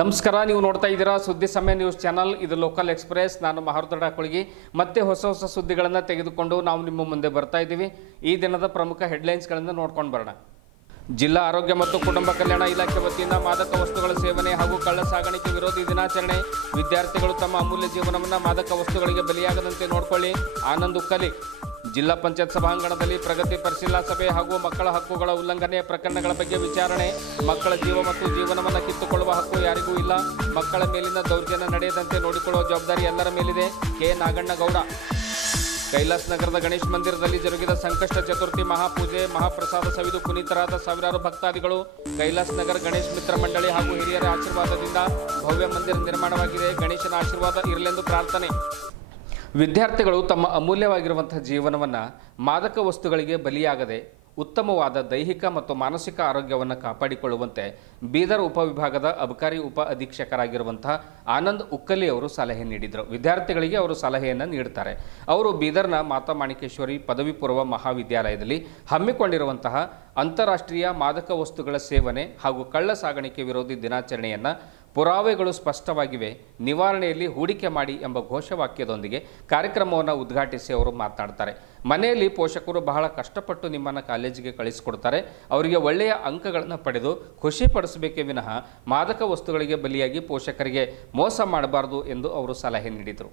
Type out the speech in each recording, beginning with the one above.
ನಮಸ್ಕಾರ, ನೀವು ನೋಡ್ತಾ ಇದ್ದೀರಾ ಸುದ್ದಿ ಸಮಯ ನ್ಯೂಸ್ ಚಾನಲ್. ಇದು ಲೋಕಲ್ ಎಕ್ಸ್ಪ್ರೆಸ್. ನಾನು ಮಹಾರುದ್ರ ಕೊಳಗಿ. ಮತ್ತೆ ಹೊಸ ಸುದ್ದಿಗಳನ್ನು ತೆಗೆದುಕೊಂಡು ನಾವು ನಿಮ್ಮ ಮುಂದೆ ಬರ್ತಾ ಇದ್ದೀವಿ. ಈ ದಿನದ ಪ್ರಮುಖ ಹೆಡ್ಲೈನ್ಸ್ಗಳನ್ನು ನೋಡ್ಕೊಂಡು ಬರೋಣ. ಜಿಲ್ಲಾ ಆರೋಗ್ಯ ಮತ್ತು ಕುಟುಂಬ ಕಲ್ಯಾಣ ಇಲಾಖೆ ವತಿಯಿಂದ ಮಾದಕ ವಸ್ತುಗಳ ಸೇವನೆ ಹಾಗೂ ಕಳ್ಳ ಸಾಗಾಣಿಕೆ ವಿರೋಧಿ ದಿನಾಚರಣೆ. ವಿದ್ಯಾರ್ಥಿಗಳು ತಮ್ಮ ಅಮೂಲ್ಯ ಜೀವನವನ್ನು ಮಾದಕ ವಸ್ತುಗಳಿಗೆ ಬಲಿಯಾಗದಂತೆ ನೋಡಿಕೊಳ್ಳಿ. ಆನಂದ್ ಉಕ್ಕಲಿ. ಜಿಲ್ಲಾ ಪಂಚಾಯತ್ ಸಭಾಂಗಣದಲ್ಲಿ ಪ್ರಗತಿ ಪರಿಶೀಲನಾ ಸಭೆ ಹಾಗೂ ಮಕ್ಕಳ ಹಕ್ಕುಗಳ ಉಲ್ಲಂಘನೆಯ ಪ್ರಕರಣಗಳ ಬಗ್ಗೆ ವಿಚಾರಣೆ. ಮಕ್ಕಳ ಜೀವ ಮತ್ತು ಜೀವನವನ್ನು ಕಿತ್ತುಕೊಳ್ಳುವ ಹಕ್ಕು ಯಾರಿಗೂ ಇಲ್ಲ. ಮಕ್ಕಳ ಮೇಲಿನ ದೌರ್ಜನ್ಯ ನಡೆಯದಂತೆ ನೋಡಿಕೊಳ್ಳುವ ಜವಾಬ್ದಾರಿ ಎಲ್ಲರ ಮೇಲಿದೆ. ಕೆ ನಾಗಣ್ಣಗೌಡ. ಕೈಲಾಸ್ ನಗರದ ಗಣೇಶ ಮಂದಿರದಲ್ಲಿ ಜರುಗಿದ ಸಂಕಷ್ಟ ಚತುರ್ಥಿ ಮಹಾಪೂಜೆ ಮಹಾಪ್ರಸಾದ ಸವಿದು ಪುನೀತರಾದ ಸಾವಿರಾರು ಭಕ್ತಾದಿಗಳು. ಕೈಲಾಸ್ ನಗರ ಗಣೇಶ ಮಿತ್ರ ಮಂಡಳಿ ಹಾಗೂ ಹಿರಿಯರ ಆಶೀರ್ವಾದದಿಂದ ಭವ್ಯ ಮಂದಿರ ನಿರ್ಮಾಣವಾಗಿದೆ. ಗಣೇಶನ ಆಶೀರ್ವಾದ ಇರಲೆಂದು ಪ್ರಾರ್ಥನೆ. ವಿದ್ಯಾರ್ಥಿಗಳು ತಮ್ಮ ಅಮೂಲ್ಯವಾಗಿರುವಂತಹ ಜೀವನವನ್ನು ಮಾದಕ ವಸ್ತುಗಳಿಗೆ ಬಲಿಯಾಗದೆ ಉತ್ತಮವಾದ ದೈಹಿಕ ಮತ್ತು ಮಾನಸಿಕ ಆರೋಗ್ಯವನ್ನು ಕಾಪಾಡಿಕೊಳ್ಳುವಂತೆ ಬೀದರ್ ಉಪವಿಭಾಗದ ಅಬಕಾರಿ ಉಪ ಅಧೀಕ್ಷಕರಾಗಿರುವಂತಹ ಆನಂದ್ ಉಕ್ಕಲಿ ಅವರು ಸಲಹೆ ನೀಡಿದರು. ವಿದ್ಯಾರ್ಥಿಗಳಿಗೆ ಅವರು ಸಲಹೆಯನ್ನು ನೀಡುತ್ತಾರೆ. ಅವರು ಬೀದರ್ನ ಮಾತಾ ಮಾಣಿಕೇಶ್ವರಿ ಪದವಿ ಪೂರ್ವ ಮಹಾವಿದ್ಯಾಲಯದಲ್ಲಿ ಹಮ್ಮಿಕೊಂಡಿರುವಂತಹ ಅಂತಾರಾಷ್ಟ್ರೀಯ ಮಾದಕ ವಸ್ತುಗಳ ಸೇವನೆ ಹಾಗೂ ಕಳ್ಳ ಸಾಗಾಣಿಕೆ ವಿರೋಧಿ ದಿನಾಚರಣೆಯನ್ನು ಪುರಾವೆಗಳು ಸ್ಪಷ್ಟವಾಗಿವೆ, ನಿವಾರಣೆಯಲ್ಲಿ ಹೂಡಿಕೆ ಮಾಡಿ ಎಂಬ ಘೋಷವಾಕ್ಯದೊಂದಿಗೆ ಕಾರ್ಯಕ್ರಮವನ್ನು ಉದ್ಘಾಟಿಸಿ ಅವರು ಮಾತನಾಡ್ತಾರೆ. ಮನೆಯಲ್ಲಿ ಪೋಷಕರು ಬಹಳ ಕಷ್ಟಪಟ್ಟು ನಿಮ್ಮನ್ನು ಕಾಲೇಜಿಗೆ ಕಳಿಸಿಕೊಡ್ತಾರೆ. ಅವರಿಗೆ ಒಳ್ಳೆಯ ಅಂಕಗಳನ್ನು ಪಡೆದು ಖುಷಿ ಪಡಿಸಬೇಕೇ ವಿನಃ ಮಾದಕ ವಸ್ತುಗಳಿಗೆ ಬಲಿಯಾಗಿ ಪೋಷಕರಿಗೆ ಮೋಸ ಮಾಡಬಾರದು ಎಂದು ಅವರು ಸಲಹೆ ನೀಡಿದರು.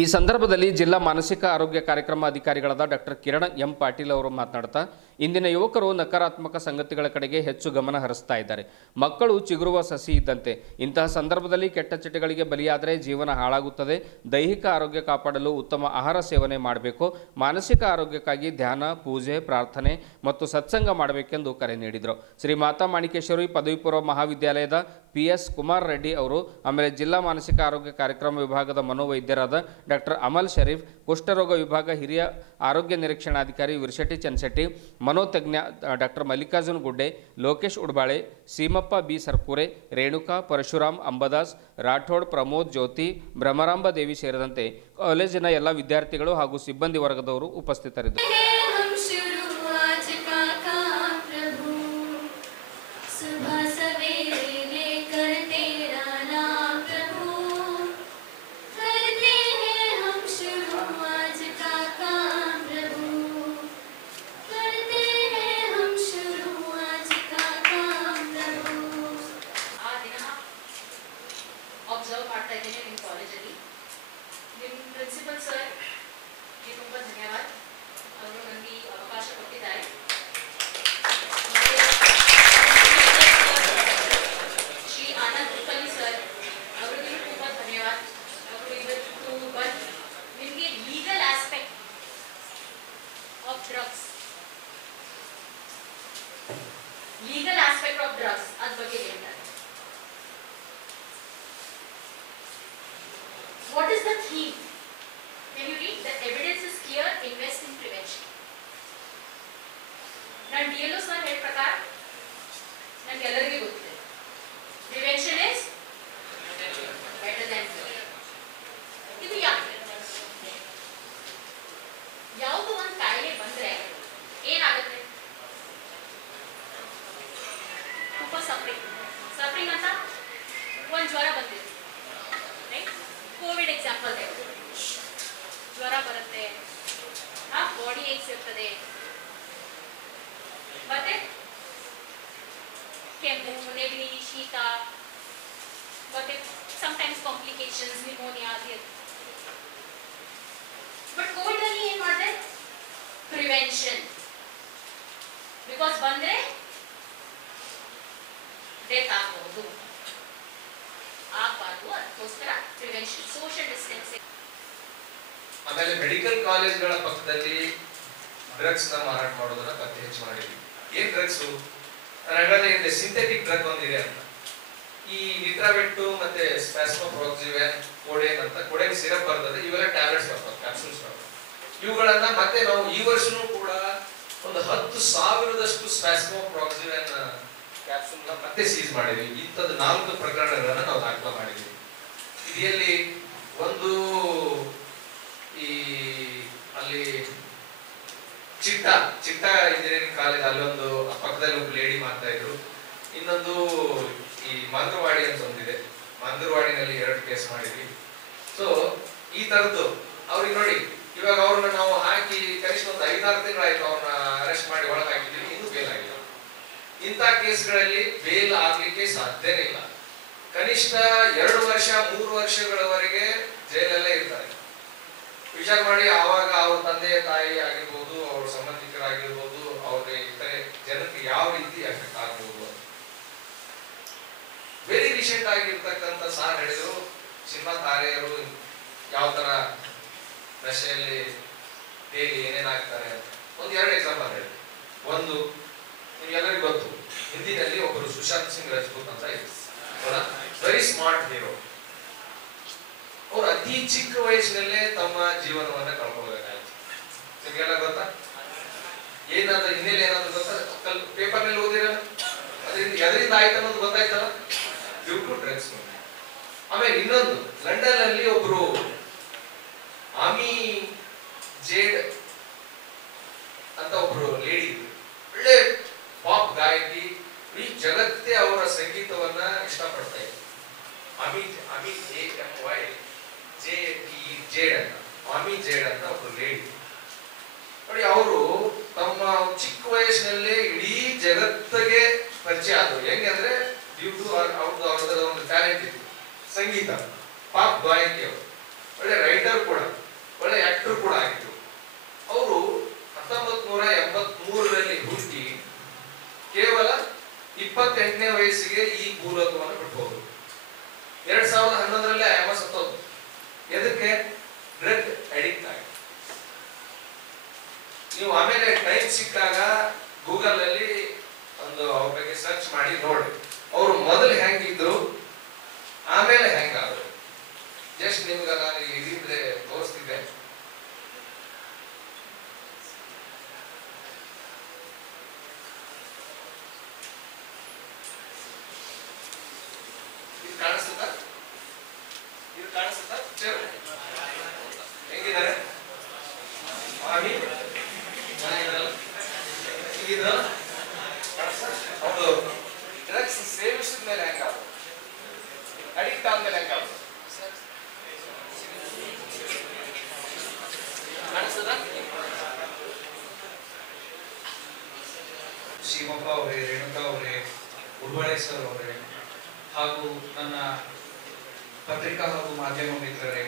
ಈ ಸಂದರ್ಭದಲ್ಲಿ ಜಿಲ್ಲಾ ಮಾನಸಿಕ ಆರೋಗ್ಯ ಕಾರ್ಯಕ್ರಮ ಅಧಿಕಾರಿಗಳಾದ ಡಾಕ್ಟರ್ ಕಿರಣ್ ಎಂ ಪಾಟೀಲ್ ಅವರು ಮಾತನಾಡ್ತಾ, ಇಂದಿನ ಯುವಕರು ನಕಾರಾತ್ಮಕ ಸಂಗತಿಗಳ ಕಡೆಗೆ ಹೆಚ್ಚು ಗಮನ ಹರಿಸ್ತಾ ಇದ್ದಾರೆ. ಮಕ್ಕಳು ಚಿಗುರುವ ಸಸಿ ಇದ್ದಂತೆ. ಇಂತಹ ಸಂದರ್ಭದಲ್ಲಿ ಕೆಟ್ಟ ಚಟಗಳಿಗೆ ಬಲಿಯಾದರೆ ಜೀವನ ಹಾಳಾಗುತ್ತದೆ. ದೈಹಿಕ ಆರೋಗ್ಯ ಕಾಪಾಡಲು ಉತ್ತಮ ಆಹಾರ ಸೇವನೆ ಮಾಡಬೇಕು. ಮಾನಸಿಕ ಆರೋಗ್ಯಕ್ಕಾಗಿ ಧ್ಯಾನ, ಪೂಜೆ, ಪ್ರಾರ್ಥನೆ ಮತ್ತು ಸತ್ಸಂಗ ಮಾಡಬೇಕೆಂದು ಕರೆ ನೀಡಿದರು. ಶ್ರೀ ಮಾತಾ ಮಾಣಿಕೇಶ್ವರಿ ಪದವಿ ಪೂರ್ವ ಮಹಾವಿದ್ಯಾಲಯದ PS ಕುಮಾರ್ ರೆಡ್ಡಿ ಅವರು, ಆಮೇಲೆ ಜಿಲ್ಲಾ ಮಾನಸಿಕ ಆರೋಗ್ಯ ಕಾರ್ಯಕ್ರಮ ವಿಭಾಗದ ಮನೋವೈದ್ಯರಾದ ಡಾಕ್ಟರ್ ಅಮಲ್ ಶರೀಫ್, ಕುಷ್ಠರೋಗ ವಿಭಾಗ ಹಿರಿಯ ಆರೋಗ್ಯ ನಿರೀಕ್ಷಣಾಧಿಕಾರಿ ವಿರ್ಶೆಟ್ಟಿ ಚನ್ಶೆಟ್ಟಿ, ಮನೋತಜ್ಞ ಡಾಕ್ಟರ್ ಮಲ್ಲಿಕಾರ್ಜುನ್ ಗುಡ್ಡೆ, ಲೋಕೇಶ್ ಉಡ್ಬಾಳೆ, ಸೀಮಪ್ಪ ಬಿ ಸರ್ಕೂರೆ, ರೇಣುಕಾ, ಪರಶುರಾಮ್ ಅಂಬದಾಸ್, ರಾಠೋಡ್, ಪ್ರಮೋದ್, ಜ್ಯೋತಿ, ಬ್ರಹ್ಮರಾಂಬ ದೇವಿ ಸೇರಿದಂತೆ ಕಾಲೇಜಿನ ಎಲ್ಲ ವಿದ್ಯಾರ್ಥಿಗಳು ಹಾಗೂ ಸಿಬ್ಬಂದಿ ವರ್ಗದವರು ಉಪಸ್ಥಿತರಿದ್ದರು. ಪ್ರಿನ್ಸಿಪಲ್ ಸರ್ ತುಂಬ ಧನ್ಯವಾದ. ಅವರು ನನಗೆ ಅವಕಾಶ ಕೊಟ್ಟಿದ್ದಾರೆ. ಶ್ರೀ ಆನಂದ್ ಉಕ್ಕಲಿ ಸರ್ ಅವರಿಗೂ ತುಂಬ ಧನ್ಯವಾದ. ಅವರು ಇವತ್ತು ಬಂದು ನಿಮಗೆ ಲೀಗಲ್ ಆಸ್ಪೆಕ್ಟ್ ಆಫ್ ಡ್ರಗ್ಸ್ ಅದ್ರ ಬಗ್ಗೆ ಹೇಳ್ತಾರೆ. What is the theme? Can you read? The evidence is clear. Invest in prevention. ನಾನು DLO ಸರ್ ಹೇಳಿದ ಪ್ರಕಾರ ನಮ್ಗೆ ಎಲ್ಲರಿಗೂ ಗೊತ್ತಿದೆ, prevention is better than cure. ಇದು ಯಾಕೆ? ಯಾವುದೋ ಒಂದು ಕಾಯಿಲೆ ಬಂದ್ರೆ ಏನಾಗುತ್ತೆ? ತುಂಬ ಸಫರಿಂಗ್ ಅಂತ ಒಂದು ಜ್ವರ ಬಂದಿದೆ, ರೈಟ್? ಕೋವಿಡ್ ಎಕ್ಸಾಂಪಲ್ ಜ್ವರ ಬರುತ್ತೆ, ಬಾಡಿ ಏಕ್ಸ್ ಇರ್ತದೆ, ಮತ್ತೆ ಕೆಮ್ಮು, ನೆಗಡಿ, ಶೀತ, ಮತ್ತೆ sometimes complications, pneumonia. But Covid ಅಲ್ಲಿ ಏನ್ ಮಾಡಿದೆ? ಪ್ರಿವೆನ್ಷನ್. ಬಿಕಾಸ್ ಬಂದ್ರೆ ಡೆತ್ ಆಗಬಹುದು, ಆಗಬಾರ್ದು, ಅದಕ್ಕೋಸ್ಕರ ಪ್ರಿವೆನ್ಷನ್, ಸೋಷಿಯಲ್ ಡಿಸ್ಟೆನ್ಸಿಂಗ್. ಆಮೇಲೆ ಮೆಡಿಕಲ್ ಕಾಲೇಜ್ಗಳ ಪಕ್ಕದಲ್ಲಿ ಡ್ರಗ್ಸ್ ನ ಮಾರಾಟ ಮಾಡೋದನ್ನ ಪತ್ತೆ ಹೆಚ್ಚು ಮಾಡಿದ್ವಿ. ಏನ್ ಡ್ರಗ್ಸ್? ನಾನು ಸಿಂಥೆಟಿಕ್ ಡ್ರಗ್ ಒಂದಿದೆ ಅಂತ. ಈ ನಿಟ್ರಾವೆಟ್ಟು ಮತ್ತೆ ಸ್ಪ್ಯಾಸ್ಮೋಪ್ರೋಕ್ಸಿವೆನ್, ಕೋಡೆನ್ ಅಂತ, ಕೋಡೆನ್ ಸಿರಪ್ ಬರ್ತದೆ, ಇವೆಲ್ಲ ಟ್ಯಾಬ್ಲೆಟ್ಸ್ ಬರ್ತವೆ, ಕ್ಯಾಪ್ಸೂಲ್ಸ್ ಬರ್ತವೆ. ಇವುಗಳನ್ನ ಮತ್ತೆ ನಾವು ಈ ವರ್ಷನೂ ಕೂಡ ಒಂದು 10,000ದಷ್ಟು ಸ್ಪ್ಯಾಸ್ಮೋಪ್ರೋಕ್ಸಿವೆನ್ ಕ್ಯಾಪ್ಸೂಲ್ ಮತ್ತೆ ಸೀಸ್ ಮಾಡಿದ್ವಿ. ಇಂಥದ್ದು 4 ಪ್ರಕರಣಗಳನ್ನ ನಾವು ದಾಖಲೆ ಮಾಡಿದ್ವಿ. ಇದರಲ್ಲಿ ಒಂದು ಈ ಅಲ್ಲಿ ಚಿಟ್ಟ ಇಂಜಿನಿಯರಿಂಗ್ ಕಾಲೇಜ್, ಅಲ್ಲೊಂದು ಪಕ್ಕದಲ್ಲಿ ಒಬ್ಬ ಲೇಡಿ ಮಾಡ್ತಾ ಇದ್ರು. ಇನ್ನೊಂದು ಈ ಮಂತ್ರವಾಡಿ ಅಂತ ಒಂದಿದೆ, ಮಂಗರವಾಡಿನಲ್ಲಿ 2 ಕೇಸ್ ಮಾಡಿದ್ವಿ. ಸೊ ಈ ತರದ್ದು ಅವ್ರಿಗೆ ನೋಡಿ, ಇವಾಗ ಅವ್ರನ್ನ ನಾವು ಹಾಕಿ ಕನಿಷ್ಠ ಒಂದು 5-6 ತಿಂಗಳಾಯ್ತು ಅವ್ರನ್ನ ಅರೆಸ್ಟ್ ಮಾಡಿ ಒಳಗೆ ಹಾಕಿದ್ದೀವಿ, ಇನ್ನೂ ಬೇಲ್ ಆಗಿಲ್ಲ. ಇಂಥ ಕೇಸ್ಗಳಲ್ಲಿ ಬೇಲ್ ಆಗ್ಲಿಕ್ಕೆ ಸಾಧ್ಯನೇ ಇಲ್ಲ. ಕನಿಷ್ಠ 2 ವರ್ಷ 3 ವರ್ಷಗಳವರೆಗೆ ಜೈಲಲ್ಲೇ ಇರ್ತಾರೆ. ವಿಚಾರ ಮಾಡಿ, ಆವಾಗ ಅವ್ರ ತಂದೆ ತಾಯಿ ಆಗಿರ್ಬೋದು, ಅವ್ರ ಸಂಬಂಧಿಕರಾಗಿರ್ಬೋದು, ಅವ್ರ ಇತರೆ ಜನಕ್ಕೆ ಯಾವ ರೀತಿ ಎಫೆಕ್ಟ್ ಆಗ್ಬೋದು. ವೆರಿ ರೀಸೆಂಟ್ ಆಗಿರ್ತಕ್ಕಂಥ ಸಾರ್ ಹೇಳಿದ್ರು, ಸಿನಿಮಾ ತಾರೆಯರು ಯಾವ ತರ ನಶೆಯಲ್ಲಿ ಡೈಲಿ ಏನೇನಾಗ್ತಾರೆ ಅಂತ. 1-2 ಎಕ್ಸಾಂಪಲ್ ಹೇಳಿ. ಒಂದು, ನಿಮ್ಗೆಲ್ಲರಿಗೂ ಗೊತ್ತು, ಹಿಂದಿನಲ್ಲಿ ಒಬ್ಬರು ಸುಶಾಂತ್ ಸಿಂಗ್ ರಜಪೂತ್ ಅಂತ ಇದ್ರು. Very smart hero. ಅವ್ರು ಅತಿ ಚಿಕ್ಕ ವಯಸ್ಸಿನಲ್ಲೇ ತಮ್ಮ ಜೀವನವನ್ನ ಕಳ್ಕೊಳ್ಬೇಕಾಯ್ತು. ನಿಮ್ಗೆಲ್ಲ ಗೊತ್ತಾ? ಏನಾದ್ರು ಹಿನ್ನೆಲೆ ಏನಾದ್ರು ಗೊತ್ತಾ? ಪೇಪರ್ ನಲ್ಲಿ ಓದಿರ ಅದರಿಂದ ಎದರಿಂದ ಆಯ್ತು ಅನ್ನೋದು ಗೊತ್ತಾಯ್ತಲ್ಲ, ಡ್ಯೂ ಟು ಡ್ರಗ್ಸ್. ಆಮೇಲೆ ಇನ್ನೊಂದು, ಲಂಡನ್ ಅಲ್ಲಿ ಒಬ್ರು ಆಮಿ ಜೇಡ್ ಅಂತ ಒಬ್ರು ಲೇಡಿ, ಒಳ್ಳೆ ಪಾಪ್ ಗಾಯಕಿ, ಈ ಜಗತ್ತೇ ಅವರ ಸಂಗೀತವನ್ನ ಇಷ್ಟಪಡ್ತಾ ಇದ್ರು. ಆಮಿ ಜೇಡ್ ಅಂತ, ಆಮಿ ಜೇಡ್ ಅಂತ ಒಬ್ರು ಲೇಡಿ ನೋಡಿ. ಅವರು ತಮ್ಮ ಚಿಕ್ಕ ವಯಸ್ಸಿನಲ್ಲೇ ಇಡೀ ಜಗತ್ತಿಗೆ ಪರಿಚಯ ಆದ್ರು. ಹೆಂಗಂದ್ರೆ ಡ್ಯೂ ಟು ಅವ್ರದ್ದು ಒಂದು ಟ್ಯಾಲೆಂಟ್ ಇತ್ತು, ಸಂಗೀತ, ಪಾಪ್ ಗಾಯಕಿ. ಅವರು ಒಳ್ಳೆ ರೈಟರ್ ಕೂಡ, ಒಳ್ಳೆ ಆಕ್ಟರ್ ಕೂಡ ಆಗಿದ್ರು. ಅವರು 1983ರಲ್ಲಿ ಹುಟ್ಟಿ ಕೇವಲ 28ನೇ ವಯಸ್ಸಿಗೆ ಈ ಭೂಲೋಕವನ್ನು ಬಿಟ್ಟು ಹೋದ್ರು. 2011ರಲ್ಲಿ ಆಯಮ್ಮ ಸತ್ತೋದು. ಎದಕ್ಕೆ? ಡ್ರಗ್ ಅಡಿಕ್ಟ್ ಆಗಿ. ನೀವು ಆಮೇಲೆ ಟೈಮ್ ಸಿಕ್ಕಾಗ ಗೂಗಲ್ ಅಲ್ಲಿ ಒಂದು ಅವ್ರ ಬಗ್ಗೆ ಸರ್ಚ್ ಮಾಡಿ ನೋಡಿ, ಅವರು ಮೊದಲು ಹೆಂಗಿದ್ರು ಆಮೇಲೆ ಹೆಂಗಾದ್ರು. ಜಸ್ಟ್ ನಿಮ್ಗೆ ನಾನು ಇದಿದ್ರೆ ತೋರಿಸ್ತಿದ್ದೆ. ಇದು ಕಾಣಿಸುತ್ತಾ? ಇದು ಕಾಣಿಸುತ್ತಾ? ಹೆಂಗಿದ್ದಾರೆ? ಹೌದು. ಡ್ರಗ್ಸ್ ಸೇವಿಸಿದ ಮೇಲೆ ಹೆಂಗಾದ್ರು, ಅಡಿಕ್ಟ್ ಆದ್ಮೇಲೆ ಹೆಂಗಾದ್ರು ಕಾಣಿಸ್ತದ? ಶಿವಪ್ಪ ಅವರೇ, ರೇಣುಕಾ ಅವರೇ, ಉರ್ಬಳೆ ಸರ್ ಅವರೇ, ಹಾಗೂ ನನ್ನ ಪತ್ರಿಕಾ ಹಾಗೂ ಮಾಧ್ಯಮ ಮಿತ್ರರೇ,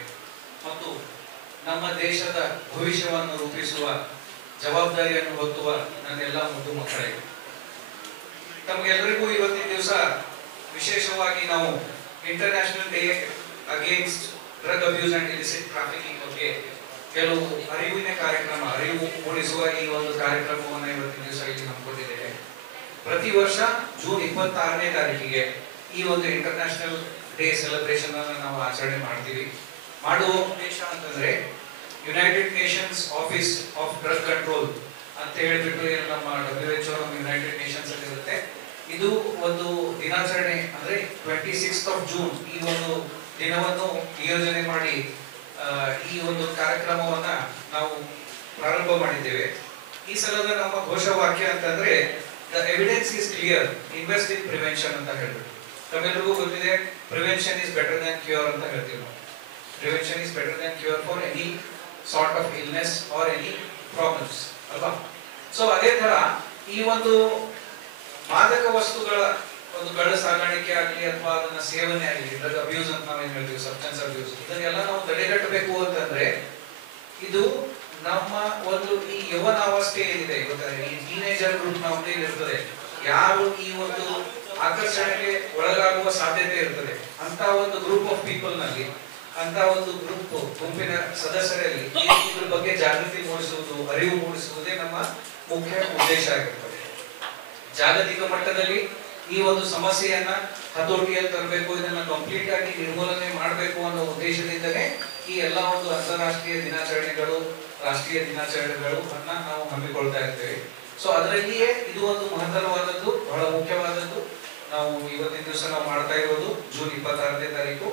ಮತ್ತು ನಮ್ಮ ದೇಶದ ಭವಿಷ್ಯವನ್ನು ರೂಪಿಸುವ ಜವಾಬ್ದಾರಿಯನ್ನು ಹೊತ್ತುವ ನನ್ನೆಲ್ಲ ಮುದ್ದು ಮಕ್ಕಳೇ, ತಮಗೆಲ್ಲರಿಗೂ ಇವತ್ತಿನ ದಿವಸ ವಿಶೇಷವಾಗಿ ನಾವು international day against drug abuse and illicit trafficking ಬಗ್ಗೆ ಕೆಲವು ಅರಿವು ಮೂಡಿಸುವ ಈ ಒಂದು ಕಾರ್ಯಕ್ರಮವನ್ನು ಇವತ್ತಿನ ದಿವಸ ಇಲ್ಲಿ ಹಮ್ಮಿಕೊಂಡಿದ್ದೇವೆ. ಪ್ರತಿ ವರ್ಷ ಜೂನ್ 26ನೇ ತಾರೀಕಿಗೆ ಈ ಒಂದು ಇಂಟರ್ನ್ಯಾಷನಲ್ ಡೇ ಸೆಲೆಬ್ರೇಷನ್ ಅನ್ನು ನಾವು ಆಚರಣೆ ಮಾಡ್ತೀವಿ. ಮಾಡುವ ಉದ್ದೇಶ ಅಂತಂದ್ರೆ United Nations office of drug control ಅಂತ ಹೇಳಿಬಿಟ್ಟು ಏನು ನಮ್ಮ WHO ನಮ್ಮ ಯುನೈಟೆಡ್ ನೇಷನ್ಸ್ ಅಲ್ಲಿ ಇರುತ್ತೆ. ಇದು ಒಂದು ದಿನಾಚರಣೆ ಅಂದ್ರೆ 26th ಜೂನ್ ಈ ಒಂದು ದಿನವನ್ನು ನಿಯೋಜನೆ ಮಾಡಿ ಈ ಒಂದು ಕಾರ್ಯಕ್ರಮವನ್ನ ನಾವು ಪ್ರಾರಂಭ ಮಾಡಿದ್ದೇವೆ. ಈ ಸಲದ ನಮ್ಮ ಘೋಷವಾಕ್ಯ ಅಂತಂದ್ರೆ the evidence is clear, invest in prevention ಅಂತ ಹೇಳ್ಬಿಟ್ಟು. ತಮ್ಮೆಲ್ಲರಿಗೂ ಗೊತ್ತಿದೆ, prevention is better than cure ಅಂತ ಹೇಳ್ತೀವಿ ನಾವು. Prevention is better than cure for any sort of illness R any problems ಅಲ್ವಾ. ಸೊ ಅದೇ ತರ ಈ ಒಂದು ಮಾದಕ ವಸ್ತುಗಳ ಒಂದು ಕಳ್ಳ ಸಾಗಾಣಿಕೆ ಆಗಲಿ ಅಥವಾ ಅದನ್ನ ಸೇವನೆ ಆಗಲಿ, ಡ್ರಗ್ ಅಬ್ಯೂಸ್ ಅಂತ ನಾವೇನ್ ಹೇಳ್ತೀವಿ, ಸಬ್ಸ್ಟೆನ್ಸ್ ಅಬ್ಯೂಸ್, ಇದನ್ನೆಲ್ಲ ನಾವು ತಡೆಗಟ್ಟಬೇಕು ಅಂತಂದ್ರೆ ಇದು ನಮ್ಮ ಒಂದು ಈ ಯೌವನಾವಸ್ಥೆ ಏನಿದೆ ಇವತ್ತು, ಈ ಟೀನೇಜರ್ ಗ್ರೂಪ್ ನಮ್ಮದೇ ಇರ್ತದೆ, ಯಾರು ಈ ಒಂದು ಆಕರ್ಷಣೆಗೆ ಒಳಗಾಗುವ ಸಾಧ್ಯತೆ ಇರ್ತದೆ ಅಂತ ಒಂದು ಗ್ರೂಪ್ ಆಫ್ ಪೀಪಲ್ ನಲ್ಲಿ, ಅಂತ ಒಂದು ಗುಂಪಿನ ಸದಸ್ಯರಲ್ಲಿ ಇದ್ರ ಬಗ್ಗೆ ಜಾಗೃತಿ ಮೂಡಿಸುವುದು, ಅರಿವು ಮೂಡಿಸುವುದೇ ನಮ್ಮ ಮುಖ್ಯ ಉದ್ದೇಶ ಆಗಿರ್ತದೆ. ಜಾಗತಿಕ ಮಟ್ಟದಲ್ಲಿ ಈ ಒಂದು ಸಮಸ್ಯೆಯನ್ನ ಹತೋಟಿಯಲ್ಲಿ ತರಬೇಕು, ಇದನ್ನ ಕಂಪ್ಲೀಟ್ ಆಗಿ ನಿರ್ಮೂಲನೆ ಮಾಡಬೇಕು ಅನ್ನೋ ಉದ್ದೇಶದಿಂದಲೇ ಈ ಎಲ್ಲ ಒಂದು ಅಂತಾರಾಷ್ಟ್ರೀಯ ದಿನಾಚರಣೆಗಳು, ರಾಷ್ಟ್ರೀಯ ದಿನಾಚರಣೆಗಳು ಅನ್ನ ನಾವು ಹಮ್ಮಿಕೊಳ್ತಾ ಇರ್ತೇವೆ. ಸೊ ಅದರಲ್ಲಿಯೇ ಇದು ಒಂದು ಮಹತ್ತರವಾದದ್ದು, ಬಹಳ ಮುಖ್ಯವಾದದ್ದು. ನಾವು ಇವತ್ತಿನ ದಿವಸ ನಾವು ಮಾಡ್ತಾ ಇರೋದು ಜೂನ್ 26ನೇ ತಾರೀಕು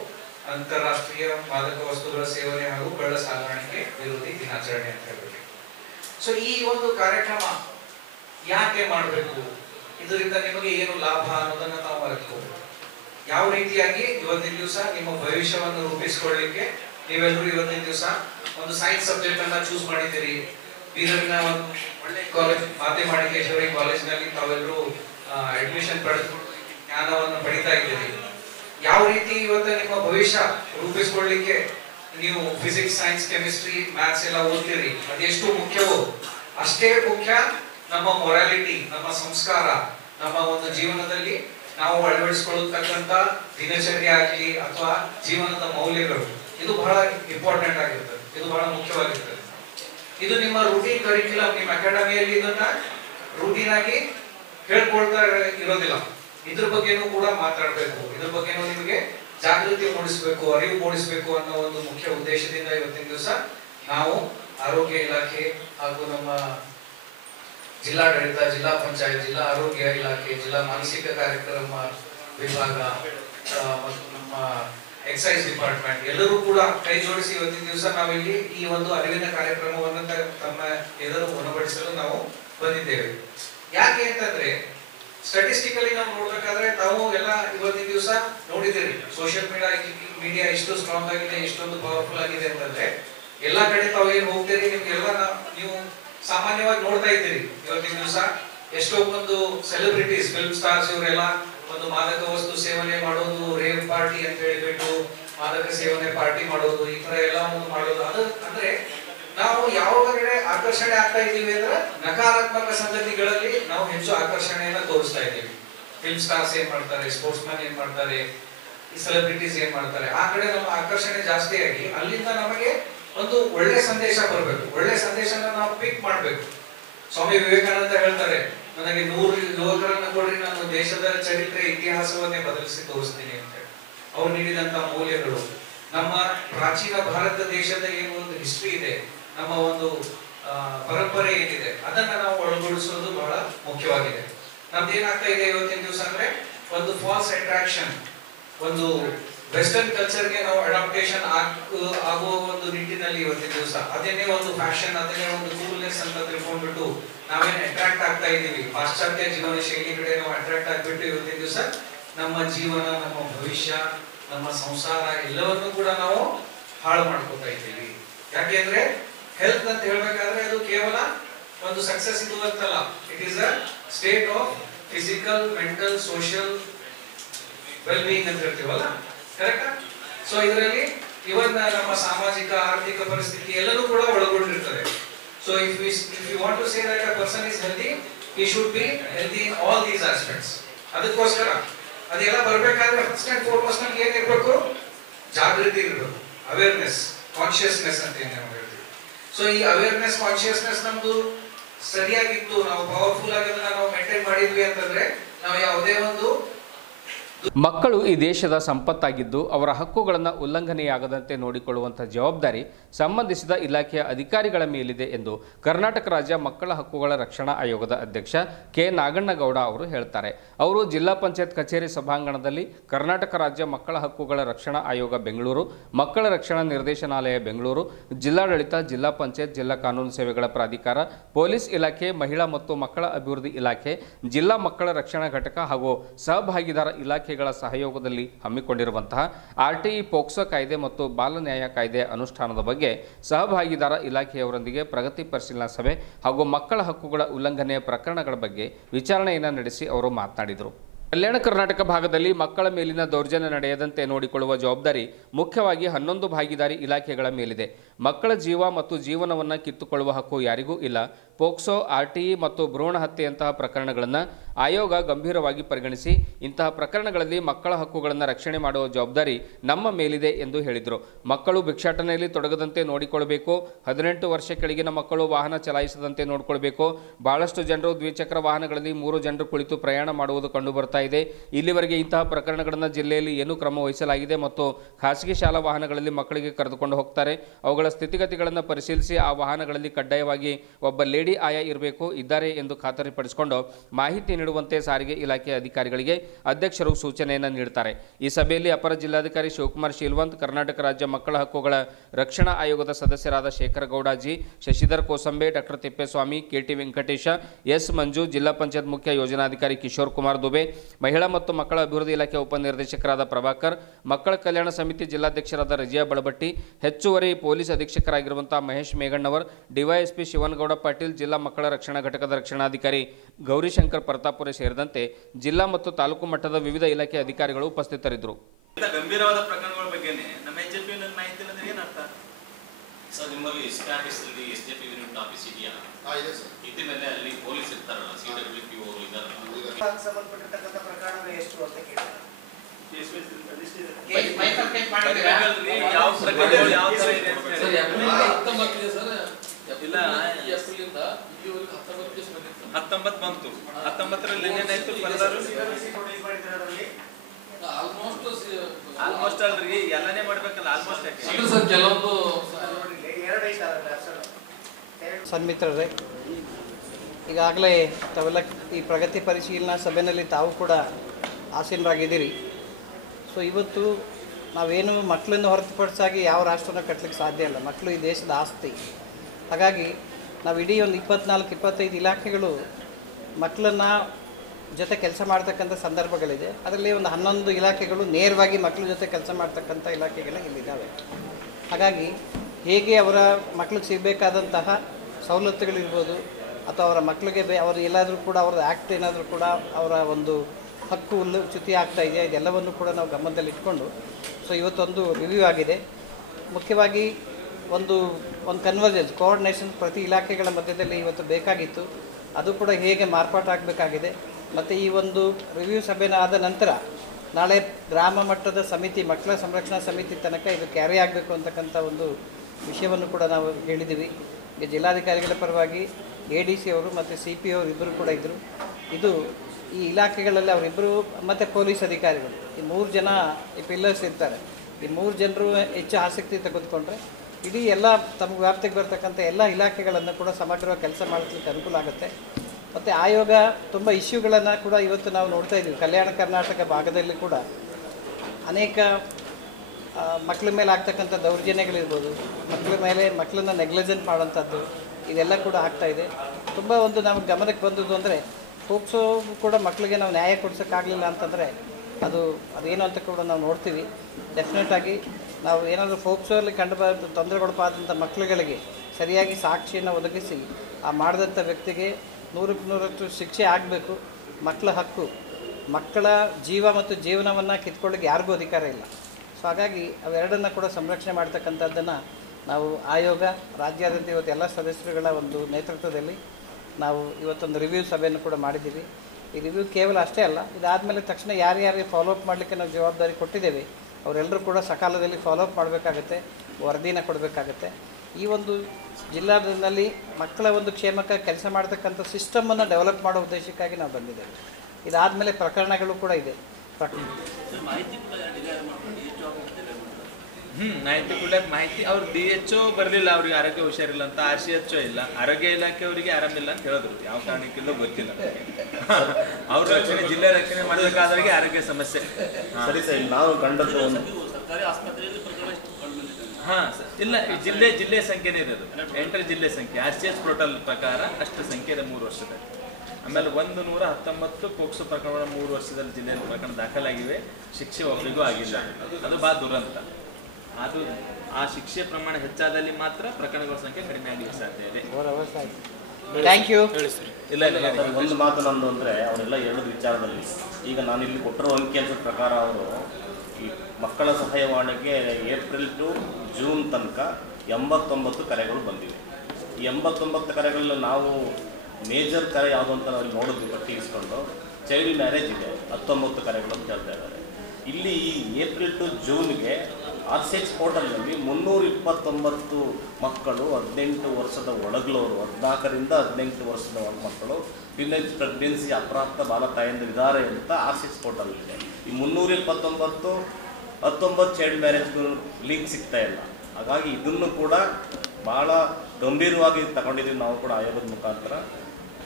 ಅಂತಾರಾಷ್ಟ್ರೀಯ ಮಾದಕ ವಸ್ತುಗಳ ಸೇವನೆ ಹಾಗೂ ಕಳ್ಳ ಸಾಗಾಣಿಕೆ ವಿರೋಧಿ ದಿನಾಚರಣೆ ಅಂತ ಹೇಳ್ಬೇಕು. ಸೊ ಈ ಒಂದು ಕಾರ್ಯಕ್ರಮ ಯಾಕೆ ಮಾಡಬೇಕು, ಇದರಿಂದ ನಿಮಗೆ ಏನು ಲಾಭ ಅನ್ನೋದನ್ನ ನಾವು ಅರಿತುಕೋಬೇಕು. ಯಾವ ರೀತಿಯಾಗಿ ಇವತ್ತಿನ ದಿವಸ ನಿಮ್ಮ ಭವಿಷ್ಯವನ್ನು ರೂಪಿಸಿಕೊಳ್ಳಲಿಕ್ಕೆ ನೀವೆಲ್ಲರೂ ಇವತ್ತಿನ ದಿವಸ ಒಂದು ಸೈನ್ಸ್ ಸಬ್ಜೆಕ್ಟ್ ಅನ್ನ ಚೂಸ್ ಮಾಡಿದ್ದೀರಿ. ಬೀದರ್ನ ಒಂದು ಒಳ್ಳೆ ಕಾಲೇಜ್ ಮಾತೆಮಾಣಿಕೇಶ್ವರಿ ಕಾಲೇಜ್ನಲ್ಲಿ ತಾವೆಲ್ಲರೂ ಅಡ್ಮಿಷನ್ ಪಡೆದುಕೊಂಡು ಜ್ಞಾನವನ್ನು ಪಡಿತಾ ಇದ್ದೀರಿ. ಯಾವ ರೀತಿ ಇವತ್ತು ನಿಮ್ಮ ಭವಿಷ್ಯ ರೂಪಿಸಿಕೊಳ್ಳಲಿಕ್ಕೆ ನೀವು ಫಿಸಿಕ್ಸ್, ಸೈನ್ಸ್, ಕೆಮಿಸ್ಟ್ರಿ, ಮ್ಯಾಥ್ಸ್ ಎಲ್ಲ ಓದ್ತೀರಿ, ಅದೆಷ್ಟು ಮುಖ್ಯವೋ ಅಷ್ಟೇ ಮುಖ್ಯ ನಮ್ಮ ಮೊರಾಲಿಟಿ, ನಮ್ಮ ಸಂಸ್ಕಾರ, ನಮ್ಮ ಒಂದು ಜೀವನದಲ್ಲಿ ನಾವು ಅಳವಡಿಸಿಕೊಳ್ಳತಕ್ಕಂತ ದಿನಚರ್ಯ ಆಗಲಿ ಅಥವಾ ಜೀವನದ ಮೌಲ್ಯಗಳು, ಇದು ಬಹಳ ಇಂಪಾರ್ಟೆಂಟ್ ಆಗಿರ್ತದೆ, ಇದು ಬಹಳ ಮುಖ್ಯವಾಗಿರ್ತದೆ. ಇದು ನಿಮ್ಮ ರೂಟೀನ್ ಕರಿಕ್ಯುಲಮ್, ನಿಮ್ಮ ಅಕಾಡೆಮಿಯಲ್ಲಿ ಇದನ್ನ ರೂಟೀನ್ ಆಗಿ ಹೇಳ್ಕೊಳ್ತಾ ಇರೋದಿಲ್ಲ. ಇದ್ರ ಬಗ್ಗೆನೂ ಕೂಡ ಮಾತಾಡಬೇಕು, ಇದ್ರ ಬಗ್ಗೆನೂ ನಿಮಗೆ ಜಾಗೃತಿ ಮೂಡಿಸಬೇಕು, ಅರಿವು ಮೂಡಿಸಬೇಕು ಅನ್ನೋ ಒಂದು ಮುಖ್ಯ ಉದ್ದೇಶದಿಂದ ಇವತ್ತಿನ ದಿವಸ ನಾವು ಆರೋಗ್ಯ ಇಲಾಖೆ ಹಾಗೂ ನಮ್ಮ ಜಿಲ್ಲಾಡಳಿತ, ಜಿಲ್ಲಾ ಪಂಚಾಯತ್, ಜಿಲ್ಲಾ ಆರೋಗ್ಯ ಇಲಾಖೆ, ಜಿಲ್ಲಾ ಮಾನಸಿಕ ಕಾರ್ಯಕ್ರಮ ವಿಭಾಗ ಮತ್ತು ನಮ್ಮ ಎಕ್ಸೈಸ್ ಡಿಪಾರ್ಟ್ಮೆಂಟ್ ಎಲ್ಲರೂ ಕೂಡ ಕೈ ಜೋಡಿಸಿ ಇವತ್ತಿನ ದಿವಸ ನಾವಿಲ್ಲಿ ಈ ಒಂದು ಅರಿವಿನ ಕಾರ್ಯಕ್ರಮವನ್ನು ತಮ್ಮ ಎದುರು ಉಣಬಡಿಸಲು ನಾವು ಬಂದಿದ್ದೇವೆ. ಯಾಕೆ ಅಂತಂದ್ರೆ ಸ್ಟಾಟಿಸ್ಟಿಕಲಿ ನಾವು ನೋಡ್ಬೇಕಾದ್ರೆ ತಾವು ಎಲ್ಲ ಇವತ್ತಿನ ದಿವಸ ನೋಡಿದ್ದೀರಿ, ಸೋಷಿಯಲ್ ಮೀಡಿಯಾ ಎಷ್ಟು ಸ್ಟ್ರಾಂಗ್ ಆಗಿದೆ, ಎಷ್ಟೊಂದು ಪವರ್ಫುಲ್ ಆಗಿದೆ ಅಂತಂದ್ರೆ ಎಲ್ಲಾ ಕಡೆ ತಾವು ಏನ್ ಹೋಗ್ತೀರಿ ನಿಮ್ಗೆಲ್ಲ ನೀವು ಸಾಮಾನ್ಯವಾಗಿ ನೋಡ್ತಾ ಇದ್ದೀರಿ. ಇವತ್ತಿನ ದಿವಸ ಎಷ್ಟೋ ಒಂದು ಸೆಲೆಬ್ರಿಟೀಸ್, ಫಿಲ್ಮ್ ಸ್ಟಾರ್ಸ್ ಇವರೆಲ್ಲ ಒಂದು ಮಾದಕ ವಸ್ತು ಸೇವನೆ ಮಾಡೋದು, ರೇವ್ ಪಾರ್ಟಿ ಅಂತ ಹೇಳಿಬಿಟ್ಟು ಮಾದಕ ಸೇವನೆ ಪಾರ್ಟಿ ಮಾಡೋದು, ಈ ತರ ಎಲ್ಲ ಒಂದು ಮಾಡೋದು. ಅದು ಅಂದ್ರೆ ನಾವು ಯಾವ ಕಡೆ ಆಕರ್ಷಣೆ ಆಗ್ತಾ ಇದ್ದೀವಿ ಅಂದ್ರೆ ನಕಾರಾತ್ಮಕ ಸಂಗತಿಗಳಲ್ಲಿ ನಾವು ಹೆಚ್ಚು ಆಕರ್ಷಣೆಯನ್ನ ತೋರಿಸ್ತಾ ಇದ್ದೀವಿ. ಫಿಲ್ಮ್ ಸ್ಟಾರ್ಸ್ ಏನ್ ಮಾಡ್ತಾರೆ, ಸ್ಪೋರ್ಟ್ಸ್ ಮ್ಯಾನ್ ಏನ್ ಮಾಡ್ತಾರೆ, ಈ ಸೆಲೆಬ್ರಿಟೀಸ್ ಏನ್ ಮಾಡ್ತಾರೆ, ಆ ಕಡೆ ನಮ್ಮ ಆಕರ್ಷಣೆ ಜಾಸ್ತಿ ಆಗಿ ಅಲ್ಲಿಂದ ನಮಗೆ ಒಂದು ಒಳ್ಳೆ ಸಂದೇಶ ಬರಬೇಕು, ಒಳ್ಳೆ ಸಂದೇಶನ ನಾವು ಪಿಕ್ ಮಾಡ್ಬೇಕು. ಸ್ವಾಮಿ ವಿವೇಕಾನಂದ ಹೇಳ್ತಾರೆ, ನನಗೆ 100 ಯುವಕರನ್ನ ಕೊಡ್ರಿ, ನಾನು ದೇಶದ ಚರಿತ್ರೆ ಇತಿಹಾಸವನ್ನೇ ಬದಲಿಸಿ ತೋರಿಸ್ತೀನಿ ಅಂತ ಹೇಳಿ. ಅವ್ರು ನೀಡಿದಂತ ಮೌಲ್ಯಗಳು, ನಮ್ಮ ಪ್ರಾಚೀನ ಭಾರತ ದೇಶದ ಏನು ಒಂದು ಹಿಸ್ಟ್ರಿ ಇದೆ, ನಮ್ಮ ಒಂದು ಪರಂಪರೆ ಏನಿದೆ, ಅದನ್ನ ನಾವು ಒಳಗೊಳಿಸೋದು ಬಹಳ ಮುಖ್ಯವಾಗಿದೆ. ನಮ್ದು ಏನಾಗ್ತಾ ಇದೆ ಇವತ್ತಿನ ದಿವಸ ಅಂದ್ರೆ ಒಂದು ಫಾಲ್ಸ್ ಅಟ್ರಾಕ್ಷನ್, ಒಂದು ವೆಸ್ಟರ್ನ್ ಕಲ್ಚರ್ಗೆ ನಾವು ಅಡಾಪ್ಟೇಷನ್ ಆಗುವ ಒಂದು ನಿಟ್ಟಿನಲ್ಲಿ ಇವತ್ತಿನ ದಿವಸ ಅದೇನೇ ಒಂದು ಫ್ಯಾಷನ್, ಅದೇನೇ ಒಂದು ಕೂಲ್ನೆಸ್ ಅಂತ ತಿಳ್ಕೊಂಡ್ಬಿಟ್ಟು ನಾವೇನು ಅಟ್ರಾಕ್ಟ್ ಆಗ್ತಾ ಇದ್ದೀವಿ, ಪಾಶ್ಚಾತ್ಯ ಜೀವನ ಶೈಲಿ ಕಡೆ ನಾವು ಅಟ್ರಾಕ್ಟ್ ಆಗ್ಬಿಟ್ಟು ಇವತ್ತಿನ ದಿವಸ ನಮ್ಮ ಜೀವನ, ನಮ್ಮ ಭವಿಷ್ಯ, ನಮ್ಮ ಸಂಸಾರ ಎಲ್ಲವನ್ನೂ ಕೂಡ ನಾವು ಹಾಳು ಮಾಡ್ಕೊತಾ ಇದ್ದೀವಿ. ಯಾಕೆಂದ್ರೆ ಹೆಲ್ತ್ ಅಂತ ಹೇಳ್ಬೇಕಾದ್ರೆ ಅದು ಕೇವಲ ಒಂದು ಸಕ್ಸಸ್ ಇದು ಅಂತಲ್ಲ, it is a state of physical, mental, social well being ಅಂತ ಹೇಳ್ತೀವಲ್ಲ, ಕರೆಕ್ಟಾ? ಸೊ ಇದರಲ್ಲಿ ಇವನ್ ನಮ್ಮ ಸಾಮಾಜಿಕ, ಆರ್ಥಿಕ ಪರಿಸ್ಥಿತಿ ಎಲ್ಲರೂ ಕೂಡ ಒಳಗೊಂಡಿರ್ತದೆ. So if you want to say that a person is healthy, he should be healthy in all these aspects. ಅದಕ್ಕೋಸ್ಕರ ಅದೆಲ್ಲ ಬರ್ಬೇಕಾದ್ರೆ ಫಸ್ಟ್ ಅಂಡ್ ಫಾರ್ಮೋಸ್ಟ್ ನಮ್ಗೆ ಏನಿರ್ಬೇಕು, ಜಾಗೃತಿ ಇರಬೇಕು, ಅವೇರ್ನೆಸ್, ಕಾನ್ಶಿಯಸ್ನೆಸ್ ಅಂತ ಏನ್ ನಾವು ಹೇಳ್ತೀವಿ. ಸೊ ಈ ಅವೇರ್ನೆಸ್, ಕಾನ್ಶಿಯಸ್ನೆಸ್ ನಮ್ದು ಸರಿಯಾಗಿತ್ತು, ನಾವು ಪವರ್ಫುಲ್ ಆಗಿ ಅದನ್ನ ನಾವು ಮೇಂಟೈನ್ ಮಾಡಿದ್ವಿ ಅಂತಂದ್ರೆ ನಾವು ಯಾವುದೇ ಒಂದು ಮಕ್ಕಳು ಈ ದೇಶದ ಸಂಪತ್ತಾಗಿದ್ದು ಅವರ ಹಕ್ಕುಗಳನ್ನು ಉಲ್ಲಂಘನೆಯಾಗದಂತೆ ನೋಡಿಕೊಳ್ಳುವಂಥ ಜವಾಬ್ದಾರಿ ಸಂಬಂಧಿಸಿದ ಇಲಾಖೆಯ ಅಧಿಕಾರಿಗಳ ಮೇಲಿದೆ ಎಂದು ಕರ್ನಾಟಕ ರಾಜ್ಯ ಮಕ್ಕಳ ಹಕ್ಕುಗಳ ರಕ್ಷಣಾ ಆಯೋಗದ ಅಧ್ಯಕ್ಷ ಕೆ ನಾಗಣ್ಣಗೌಡ ಅವರು ಹೇಳ್ತಾರೆ. ಅವರು ಜಿಲ್ಲಾ ಪಂಚಾಯತ್ ಕಚೇರಿ ಸಭಾಂಗಣದಲ್ಲಿ ಕರ್ನಾಟಕ ರಾಜ್ಯ ಮಕ್ಕಳ ಹಕ್ಕುಗಳ ರಕ್ಷಣಾ ಆಯೋಗ ಬೆಂಗಳೂರು, ಮಕ್ಕಳ ರಕ್ಷಣಾ ನಿರ್ದೇಶನಾಲಯ ಬೆಂಗಳೂರು, ಜಿಲ್ಲಾಡಳಿತ, ಜಿಲ್ಲಾ ಪಂಚಾಯತ್, ಜಿಲ್ಲಾ ಕಾನೂನು ಸೇವೆಗಳ ಪ್ರಾಧಿಕಾರ, ಪೊಲೀಸ್ ಇಲಾಖೆ, ಮಹಿಳಾ ಮತ್ತು ಮಕ್ಕಳ ಅಭಿವೃದ್ಧಿ ಇಲಾಖೆ, ಜಿಲ್ಲಾ ಮಕ್ಕಳ ರಕ್ಷಣಾ ಘಟಕ ಹಾಗೂ ಸಹಭಾಗಿದಾರ ಇಲಾಖೆಗಳ ಸಹಯೋಗದಲ್ಲಿ ಹಮ್ಮಿಕೊಂಡಿರುವಂತಹ ಆರ್ಟಿಇ, ಪೋಕ್ಸೋ ಕಾಯ್ದೆ ಮತ್ತು ಬಾಲ ನ್ಯಾಯ ಕಾಯ್ದೆ ಅನುಷ್ಠಾನದ ಬಗ್ಗೆ ಸಹಭಾಗಿದಾರ ಇಲಾಖೆಯವರೊಂದಿಗೆ ಪ್ರಗತಿ ಪರಿಶೀಲನಾ ಸಭೆ ಹಾಗೂ ಮಕ್ಕಳ ಹಕ್ಕುಗಳ ಉಲ್ಲಂಘನೆಯ ಪ್ರಕರಣಗಳ ಬಗ್ಗೆ ವಿಚಾರಣೆಯನ್ನು ನಡೆಸಿ ಅವರು ಮಾತನಾಡಿದರು. ಕಲ್ಯಾಣ ಕರ್ನಾಟಕ ಭಾಗದಲ್ಲಿ ಮಕ್ಕಳ ಮೇಲಿನ ದೌರ್ಜನ್ಯ ನಡೆಯದಂತೆ ನೋಡಿಕೊಳ್ಳುವ ಜವಾಬ್ದಾರಿ ಮುಖ್ಯವಾಗಿ 11 ಭಾಗಿದಾರಿ ಇಲಾಖೆಗಳ ಮೇಲಿದೆ. ಮಕ್ಕಳ ಜೀವ ಮತ್ತು ಜೀವನವನ್ನು ಕಿತ್ತುಕೊಳ್ಳುವ ಹಕ್ಕು ಯಾರಿಗೂ ಇಲ್ಲ. ಪೋಕ್ಸೋ, ಆರ್ಟಿಇ ಮತ್ತು ಭ್ರೂಣ ಹತ್ಯೆಯಂತಹ ಪ್ರಕರಣಗಳನ್ನು ಆಯೋಗ ಗಂಭೀರವಾಗಿ ಪರಿಗಣಿಸಿ ಇಂತಹ ಪ್ರಕರಣಗಳಲ್ಲಿ ಮಕ್ಕಳ ಹಕ್ಕುಗಳನ್ನು ರಕ್ಷಣೆ ಮಾಡುವ ಜವಾಬ್ದಾರಿ ನಮ್ಮ ಮೇಲಿದೆ ಎಂದು ಹೇಳಿದರು. ಮಕ್ಕಳು ಭಿಕ್ಷಾಟನೆಯಲ್ಲಿ ತೊಡಗದಂತೆ ನೋಡಿಕೊಳ್ಳಬೇಕು. 18 ವರ್ಷ ಕೆಳಗಿನ ಮಕ್ಕಳು ವಾಹನ ಚಲಾಯಿಸದಂತೆ ನೋಡಿಕೊಳ್ಳಬೇಕು. ಬಹಳಷ್ಟು ಜನರು ದ್ವಿಚಕ್ರ ವಾಹನಗಳಲ್ಲಿ 3 ಜನರು ಕುಳಿತು ಪ್ರಯಾಣ ಮಾಡುವುದು ಕಂಡುಬರ್ತಾ ಇದೆ. ಇಲ್ಲಿವರೆಗೆ ಇಂತಹ ಪ್ರಕರಣಗಳನ್ನು ಜಿಲ್ಲೆಯಲ್ಲಿ ಏನು ಕ್ರಮ ವಹಿಸಲಾಗಿದೆ ಮತ್ತು ಖಾಸಗಿ ಶಾಲಾ ವಾಹನಗಳಲ್ಲಿ ಮಕ್ಕಳಿಗೆ ಕರೆದುಕೊಂಡು ಹೋಗ್ತಾರೆ, ಅವುಗಳ ಸ್ಥಿತಿಗತಿಗಳನ್ನು ಪರಿಶೀಲಿಸಿ ಆ ವಾಹನಗಳಲ್ಲಿ ಕಡ್ಡಾಯವಾಗಿ ಒಬ್ಬ ಲೇಡಿ ಆಯಾ ಇರಬೇಕು ಇದ್ದಾರೆ ಎಂದು ಖಾತರಿಪಡಿಸಿಕೊಂಡು ಮಾಹಿತಿ ನೀಡುವಂತೆ ಸಾರಿಗೆ ಇಲಾಖೆ ಅಧಿಕಾರಿಗಳಿಗೆ ಅಧ್ಯಕ್ಷರು ಸೂಚನೆಯನ್ನು ನೀಡುತ್ತಾರೆ. ಈ ಸಭೆಯಲ್ಲಿ ಅಪರ ಜಿಲ್ಲಾಧಿಕಾರಿ ಶಿವಕುಮಾರ್ ಶೀಲ್ವಂತ್, ಕರ್ನಾಟಕ ರಾಜ್ಯ ಮಕ್ಕಳ ಹಕ್ಕುಗಳ ರಕ್ಷಣಾ ಆಯೋಗದ ಸದಸ್ಯರಾದ Shekhara Gowdaji, Shashidhar Kosambe, doctor Thippeswamy, KT Venkatesha, S Manju, ಜಿಲ್ಲಾ ಪಂಚಾಯತ್ ಮುಖ್ಯ ಯೋಜನಾಧಿಕಾರಿ ಕಿಶೋರ್ ಕುಮಾರ್ ದುಬೆ, ಮಹಿಳಾ ಮತ್ತು ಮಕ್ಕಳ ಅಭಿವೃದ್ಧಿ ಇಲಾಖೆ ಉಪನಿರ್ದೇಶಕರಾದ ಪ್ರಭಾಕರ್, ಮಕ್ಕಳ ಕಲ್ಯಾಣ ಸಮಿತಿ ಜಿಲ್ಲಾಧ್ಯಕ್ಷರಾದ ರಜಿಯಾ ಬಳಬಟ್ಟಿ, ಹೆಚ್ಚುವರಿ ಪೊಲೀಸ್ ಅಧೀಕ್ಷಕರಾಗಿರುವಂತಹ ಮಹೇಶ್ ಮೇಘಣ್ಣವರ್, ಡಿವೈಎಸ್ಪಿ ಶಿವನಗೌಡ ಪಾಟೀಲ್, ಜಿಲ್ಲಾ ಮಕ್ಕಳ ರಕ್ಷಣಾ ಘಟಕದ ರಕ್ಷಣಾಧಿಕಾರಿ ಗೌರಿಶಂಕರ್ ಪ್ರತಾಪುರೆ ಸೇರಿದಂತೆ ಜಿಲ್ಲಾ ಮತ್ತು ತಾಲೂಕು ಮಟ್ಟದ ವಿವಿಧ ಇಲಾಖೆ ಅಧಿಕಾರಿಗಳು ಉಪಸ್ಥಿತರಿದ್ದರು. ಗಂಭೀರವಾದ ಪ್ರಕರಣಗಳ ಬಗ್ಗೆ ನಮ್ಮ ಎಚ್ಎಫ್ ಮಾಹಿತಿ ಅಂದ್ರೆ ಏನರ್ಥ ಸರ್? ನಿಮ್ಮಲ್ಲಿ ಎಸ್ಟಾಬ್ಲಿಷ್ನಲ್ಲಿ ಎಸ್ಜೆಪಿ ಯೂನಿಟ್ ಆಫೀಸ್ ಇದೆಯಾ? ಇದೆ ಸರ್. ಇದ್ರ ಮೇಲೆ ಅಲ್ಲಿ ಪೊಲೀಸ್ ಇರ್ತಾರಲ್ಲ, CWP ಅವರು ಇದಾರಲ್ಲ, ಸಂಬಂಧಪಟ್ಟಿರ್ತಕ್ಕಂಥ ಪ್ರಕರಣಗಳು ಎಷ್ಟು ಅಂತ ಕೇಳಿದ್ರೆ ಯಾವ ಪ್ರಕರಣಗಳು ಯಾವ ತರ ಇದೆ ಇಲ್ಲ 19 ಬಂತು. 19ರಲ್ಲಿ ಏನೇನಾಯ್ತು? ಆಲ್ಮೋಸ್ಟ್ ಅಲ್ರಿ ಎಲ್ಲಾನೇ ಮಾಡ್ಬೇಕಲ್ಲ. ಆಲ್ಮೋಸ್ಟ್ ಕೆಲವೊಂದು ಸನ್ಮಿತ್ರರೇ, ಈಗಾಗಲೇ ತಾವೆಲ್ಲ ಈ ಪ್ರಗತಿ ಪರಿಶೀಲನಾ ಸಭೆಯಲ್ಲಿ ತಾವು ಕೂಡ ಆಸೀನರಾಗಿದ್ದೀರಿ. ಸೊ ಇವತ್ತು ನಾವೇನು ಮಕ್ಕಳನ್ನು ಹೊರತುಪಡಿಸಾಗಿ ಯಾವ ರಾಷ್ಟ್ರನ ಕಟ್ಟಲಿಕ್ಕೆ ಸಾಧ್ಯ ಇಲ್ಲ. ಮಕ್ಕಳು ಈ ದೇಶದ ಆಸ್ತಿ. ಹಾಗಾಗಿ ನಾವು ಇಡೀ ಒಂದು 24-25 ಇಲಾಖೆಗಳು ಮಕ್ಕಳನ್ನು ಜೊತೆ ಕೆಲಸ ಮಾಡ್ತಕ್ಕಂಥ ಸಂದರ್ಭಗಳಿದೆ. ಅದರಲ್ಲಿ ಒಂದು 11 ಇಲಾಖೆಗಳು ನೇರವಾಗಿ ಮಕ್ಕಳ ಜೊತೆ ಕೆಲಸ ಮಾಡ್ತಕ್ಕಂಥ ಇಲಾಖೆಗಳು ಇಲ್ಲಿದ್ದಾವೆ. ಹಾಗಾಗಿ ಹೇಗೆ ಅವರ ಮಕ್ಕಳಿಗೆ ಸಿಗಬೇಕಾದಂತಹ ಸವಲತ್ತುಗಳಿರ್ಬೋದು ಅಥವಾ ಅವರ ಮಕ್ಕಳಿಗೆ ಅವರು ಎಲ್ಲಾದರೂ ಕೂಡ ಅವ್ರದ್ದು ಆ್ಯಕ್ಟ್ ಏನಾದರೂ ಕೂಡ ಅವರ ಒಂದು ಹಕ್ಕು ಚ್ಯುತಿ ಆಗ್ತಾ ಇದೆಯಾ, ಇದೆಲ್ಲವನ್ನು ಕೂಡ ನಾವು ಗಮನದಲ್ಲಿ ಇಟ್ಕೊಂಡು ಸೊ ಇವತ್ತೊಂದು ರಿವ್ಯೂ ಆಗಿದೆ. ಮುಖ್ಯವಾಗಿ ಒಂದು ಕನ್ವರ್ಜೆನ್ಸ್, ಕೋಆರ್ಡಿನೇಷನ್ ಪ್ರತಿ ಇಲಾಖೆಗಳ ಮಧ್ಯದಲ್ಲಿ ಇವತ್ತು ಬೇಕಾಗಿತ್ತು. ಅದು ಕೂಡ ಹೇಗೆ ಮಾರ್ಪಾಟಾಗಬೇಕಾಗಿದೆ. ಮತ್ತು ಈ ಒಂದು ರಿವ್ಯೂ ಸಭೆನ ಆದ ನಂತರ ನಾಳೆ ಗ್ರಾಮ ಮಟ್ಟದ ಸಮಿತಿ, ಮಕ್ಕಳ ಸಂರಕ್ಷಣಾ ಸಮಿತಿ ತನಕ ಇದು ಕ್ಯಾರಿ ಆಗಬೇಕು ಅಂತಕ್ಕಂಥ ಒಂದು ವಿಷಯವನ್ನು ಕೂಡ ನಾವು ಹೇಳಿದ್ದೀವಿ. ಈಗ ಜಿಲ್ಲಾಧಿಕಾರಿಗಳ ಪರವಾಗಿ ADC ಅವರು ಮತ್ತು CP ಅವರು ಇಬ್ಬರು ಕೂಡ ಇದ್ದರು. ಇದು ಈ ಇಲಾಖೆಗಳಲ್ಲಿ ಅವರಿಬ್ಬರು ಮತ್ತು ಪೊಲೀಸ್ ಅಧಿಕಾರಿಗಳು, ಈ 3 ಜನ ಈ ಪಿಲ್ಲರ್ಸ್ ಇರ್ತಾರೆ. ಈ 3 ಜನರು ಹೆಚ್ಚು ಆಸಕ್ತಿ ತೆಗೆದುಕೊಂಡ್ರೆ ಇಡೀ ಎಲ್ಲ ತಮಗೆ ವ್ಯಾಪ್ತಿಗೆ ಬರ್ತಕ್ಕಂಥ ಎಲ್ಲ ಇಲಾಖೆಗಳನ್ನು ಕೂಡ ಸಮಗ್ರವಾಗಿ ಕೆಲಸ ಮಾಡಲಿಕ್ಕೆ ಅನುಕೂಲ ಆಗುತ್ತೆ. ಮತ್ತು ಆಯೋಗ ತುಂಬ ಇಶ್ಯೂಗಳನ್ನು ಕೂಡ ಇವತ್ತು ನಾವು ನೋಡ್ತಾ ಇದ್ದೀವಿ. ಕಲ್ಯಾಣ ಕರ್ನಾಟಕ ಭಾಗದಲ್ಲಿ ಕೂಡ ಅನೇಕ ಮಕ್ಕಳ ಮೇಲೆ ಆಗ್ತಕ್ಕಂಥ ದೌರ್ಜನ್ಯಗಳಿರ್ಬೋದು, ಮಕ್ಕಳನ್ನ ನೆಗ್ಲಿಜೆಂಟ್ ಮಾಡೋಂಥದ್ದು, ಇದೆಲ್ಲ ಕೂಡ ಆಗ್ತಾಯಿದೆ. ತುಂಬ ಒಂದು ನಮಗೆ ಗಮನಕ್ಕೆ ಬಂದದ್ದು ಅಂದರೆ ಪೋಕ್ಸೋ ಕೂಡ ಮಕ್ಕಳಿಗೆ ನಾವು ನ್ಯಾಯ ಕೊಡ್ಸೋಕ್ಕಾಗಲಿಲ್ಲ ಅಂತಂದರೆ ಅದೇನು ಅಂತ ಕೂಡ ನಾವು ನೋಡ್ತೀವಿ. ಡೆಫಿನೆಟಾಗಿ ನಾವು ಏನಾದರೂ ಪೋಕ್ಸೋಲ್ಲಿ ಕಂಡುಬಂದ ತೊಂದರೆಗೊಳಪಾದಂಥ ಮಕ್ಕಳುಗಳಿಗೆ ಸರಿಯಾಗಿ ಸಾಕ್ಷಿಯನ್ನು ಒದಗಿಸಿ ಆ ಮಾಡಿದಂಥ ವ್ಯಕ್ತಿಗೆ 100ಕ್ಕೆ 100 ಶಿಕ್ಷೆ ಆಗಬೇಕು. ಮಕ್ಕಳ ಹಕ್ಕು, ಮಕ್ಕಳ ಜೀವ ಮತ್ತು ಜೀವನವನ್ನು ಕಿತ್ಕೊಳ್ಳಿಕ್ಕೆ ಯಾರಿಗೂ ಅಧಿಕಾರ ಇಲ್ಲ. ಸೊ ಹಾಗಾಗಿ ಅವೆರಡನ್ನು ಕೂಡ ಸಂರಕ್ಷಣೆ ಮಾಡ್ತಕ್ಕಂಥದ್ದನ್ನು ನಾವು ಆಯೋಗ ರಾಜ್ಯಾದ್ಯಂತ ಇವತ್ತು ಎಲ್ಲ ಸದಸ್ಯರುಗಳ ಒಂದು ನೇತೃತ್ವದಲ್ಲಿ ನಾವು ಇವತ್ತೊಂದು ರಿವ್ಯೂ ಸಭೆಯನ್ನು ಕೂಡ ಮಾಡಿದ್ದೀವಿ. ಈ ರಿವ್ಯೂ ಕೇವಲ ಅಷ್ಟೇ ಅಲ್ಲ, ಇದಾದಮೇಲೆ ತಕ್ಷಣ ಯಾರ್ಯಾರಿಗೆ ಫಾಲೋಅಪ್ ಮಾಡಲಿಕ್ಕೆ ನಾವು ಜವಾಬ್ದಾರಿ ಕೊಟ್ಟಿದ್ದೇವೆ ಅವರೆಲ್ಲರೂ ಕೂಡ ಸಕಾಲದಲ್ಲಿ ಫಾಲೋಅಪ್ ಮಾಡಬೇಕಾಗತ್ತೆ, ವರದಿನ ಕೊಡಬೇಕಾಗತ್ತೆ. ಈ ಒಂದು ಜಿಲ್ಲಾದಲ್ಲಿ ಮಕ್ಕಳ ಒಂದು ಕ್ಷೇಮಕ್ಕೆ ಕೆಲಸ ಮಾಡ್ತಕ್ಕಂಥ ಸಿಸ್ಟಮನ್ನು ಡೆವಲಪ್ ಮಾಡೋ ಉದ್ದೇಶಕ್ಕಾಗಿ ನಾವು ಬಂದಿದ್ದೇವೆ. ಇದಾದಮೇಲೆ ಪ್ರಕರಣಗಳು ಕೂಡ ಇದೆ. ಮಾಹಿತಿ ಕೊಡ್ಲಿಕ್ಕೆ ಮಾಹಿತಿ ಅವ್ರು DHO ಬರಲಿಲ್ಲ, ಅವ್ರಿಗೆ ಆರೋಗ್ಯ ಹುಷಾರಿಲ್ಲ ಅಂತ. RCHO ಇಲ್ಲ, ಆರೋಗ್ಯ ಇಲಾಖೆ ಅವರಿಗೆ ಆರಾಮಿಲ್ಲ ಅಂತ ಹೇಳಿದ್ರು. ಯಾವ ಕಾರಣಕ್ಕಿಲ್ಲ ಗೊತ್ತಿಲ್ಲ. ಅವ್ರ ರಕ್ಷಣೆ, ಜಿಲ್ಲೆ ರಕ್ಷಣೆ ಮಾಡಬೇಕಾದವರಿಗೆ ಆರೋಗ್ಯ ಸಮಸ್ಯೆ. ಸರಿ ಸರ್, ನಾವು ಕಂಡದ್ದು ಸರ್ಕಾರಿ ಆಸ್ಪತ್ರೆಯಲ್ಲಿ ಇಲ್ಲ, ಜಿಲ್ಲೆ ಸಂಖ್ಯೆನೇ ಇರೋದು. 8 ಜಿಲ್ಲೆ ಸಂಖ್ಯೆ. RCH ಪೋರ್ಟಲ್ ಪ್ರಕಾರ ಅಷ್ಟು ಸಂಖ್ಯೆ ಇದೆ 3 ವರ್ಷದಲ್ಲಿ. ಆಮೇಲೆ 119 ಪೋಕ್ಸೋ ಪ್ರಕರಣಗಳ 3 ವರ್ಷದಲ್ಲಿ ಜಿಲ್ಲೆಯಲ್ಲಿ ಪ್ರಕರಣ ದಾಖಲಾಗಿವೆ. ಶಿಕ್ಷೆ ಒಬ್ಬರಿಗೂ ಆಗಿಲ್ಲ. ಅದು ಭಾಳ ದುರಂತ. ಅದು ಆ ಶಿಕ್ಷೆ ಪ್ರಮಾಣ ಹೆಚ್ಚಾದಲ್ಲಿ ಮಾತ್ರ ಪ್ರಕರಣಗಳ ಸಂಖ್ಯೆ ಕಡಿಮೆ ಆಗಲಿಕ್ಕೆ ಸಾಧ್ಯ ಇದೆ. Thank you. ಇಲ್ಲ ಒಂದು ಮಾತು ನಂದು ಅಂದರೆ ಅವರೆಲ್ಲ ಹೇಳೋದು ವಿಚಾರದಲ್ಲಿ, ಈಗ ನಾನು ಇಲ್ಲಿ ಕೊಟ್ಟಿರೋ ಅಂಕಿಅಂಶದ ಪ್ರಕಾರ ಅವರು ಈ ಮಕ್ಕಳ ಸಹಾಯವಾಣಿಗೆ ಏಪ್ರಿಲ್ ಟು ಜೂನ್ ತನಕ 89 ಕರೆಗಳು ಬಂದಿವೆ. ಈ 89 ಕರೆಗಳಲ್ಲಿ ನಾವು ಮೇಜರ್ ಕರೆ ಯಾವುದು ಅಂತ ನಾವು ನೋಡಿದ್ವಿ, ಪಟ್ಟಿ ಇಸ್ಕೊಂಡು. ಚೈಲ್ಡ್ ಮ್ಯಾರೇಜ್ ಇದೆ 19 ಕರೆಗಳನ್ನು ಕೇಳ್ತಾ ಇದ್ದಾರೆ. ಇಲ್ಲಿ ಈ ಏಪ್ರಿಲ್ ಟು ಜೂನ್ಗೆ RCH ಪೋರ್ಟಲ್ನಲ್ಲಿ 329 ಮಕ್ಕಳು 18 ವರ್ಷದ ಒಳಗಲವರು, 14ರಿಂದ 18 ವರ್ಷದ ಮಕ್ಕಳು ಟೀನೇಜ್ ಪ್ರೆಗ್ನೆನ್ಸಿ ಅಪ್ರಾಪ್ತ ಬಾಲ ತಾಯಂದಿರು ಇದ್ದಾರೆ ಅಂತ RCH ಪೋರ್ಟಲ್ ಇದೆ. ಈ 329 19 ಚೈಲ್ಡ್ ಮ್ಯಾರೇಜ್ಗಳು ಲಿಂಕ್ ಸಿಗ್ತಾ ಇಲ್ಲ. ಹಾಗಾಗಿ ಇದನ್ನು ಕೂಡ ಭಾಳ ಗಂಭೀರವಾಗಿ ತಗೊಂಡಿದ್ದೀವಿ ನಾವು ಕೂಡ ಆಯೋಗದ ಮುಖಾಂತರ.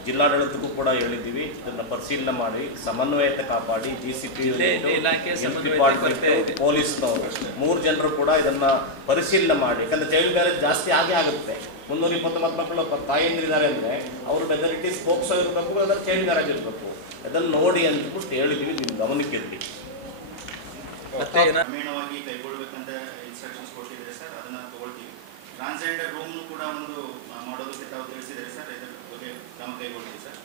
ಜಿಲ್ಲಾಡಳಿತಕ್ಕೂ ಕೂಡ ಹೇಳಿದ್ದೀವಿ, ಇದನ್ನು ಪರಿಶೀಲನೆ ಮಾಡಿ ಸಮನ್ವಯತೆ ಕಾಪಾಡಿ GCP ಡಿಪಾರ್ಟ್ಮೆಂಟ್ ಪೊಲೀಸ್ನವರು 3 ಜನರು ಕೂಡ ಇದನ್ನು ಪರಿಶೀಲನೆ ಮಾಡಿ. ಯಾಕಂದರೆ ಚೈಲ್ಡ್ ಮ್ಯಾರೇಜ್ ಜಾಸ್ತಿ ಆಗುತ್ತೆ. 329 ಮಕ್ಕಳು ತಾಯಂದಿರಿದ್ದಾರೆ ಅಂದರೆ ಅವರು ಮೆಜಾರಿಟಿ ಸ್ಪೋಕ್ಸೋ ಇರಬೇಕು, ಅದರ ಚೈಲ್ಡ್ ಮ್ಯಾರೇಜ್ ಇರಬೇಕು. ಅದನ್ನು ನೋಡಿ ಅಂದ್ಬಿಟ್ಟು ಹೇಳಿದ್ದೀವಿ, ನಿಮ್ಮ ಗಮನಕ್ಕಿರಲಿ. ಕ್ರಮೇಣವಾಗಿ ಕೈಗೊಳ್ಳಬೇಕಂತ ಇನ್ಸ್ಟ್ರಕ್ಷನ್ಸ್ ಕೊಟ್ಟಿದ್ದಾರೆ ಸರ್, ಅದನ್ನು ತಗೊಳ್ತೀವಿ. ಟ್ರಾನ್ಸ್ಜೆಂಡರ್ ರೂಮ್ನು ಕೂಡ ಒಂದು ಮಾಡೋದಕ್ಕೆ ತಾವು ತಿಳಿಸಿದ್ದಾರೆ ಸರ್, ಇದರ ಬಗ್ಗೆ ಕ್ರಮ ಕೈಗೊಳ್ತೀವಿ ಸರ್.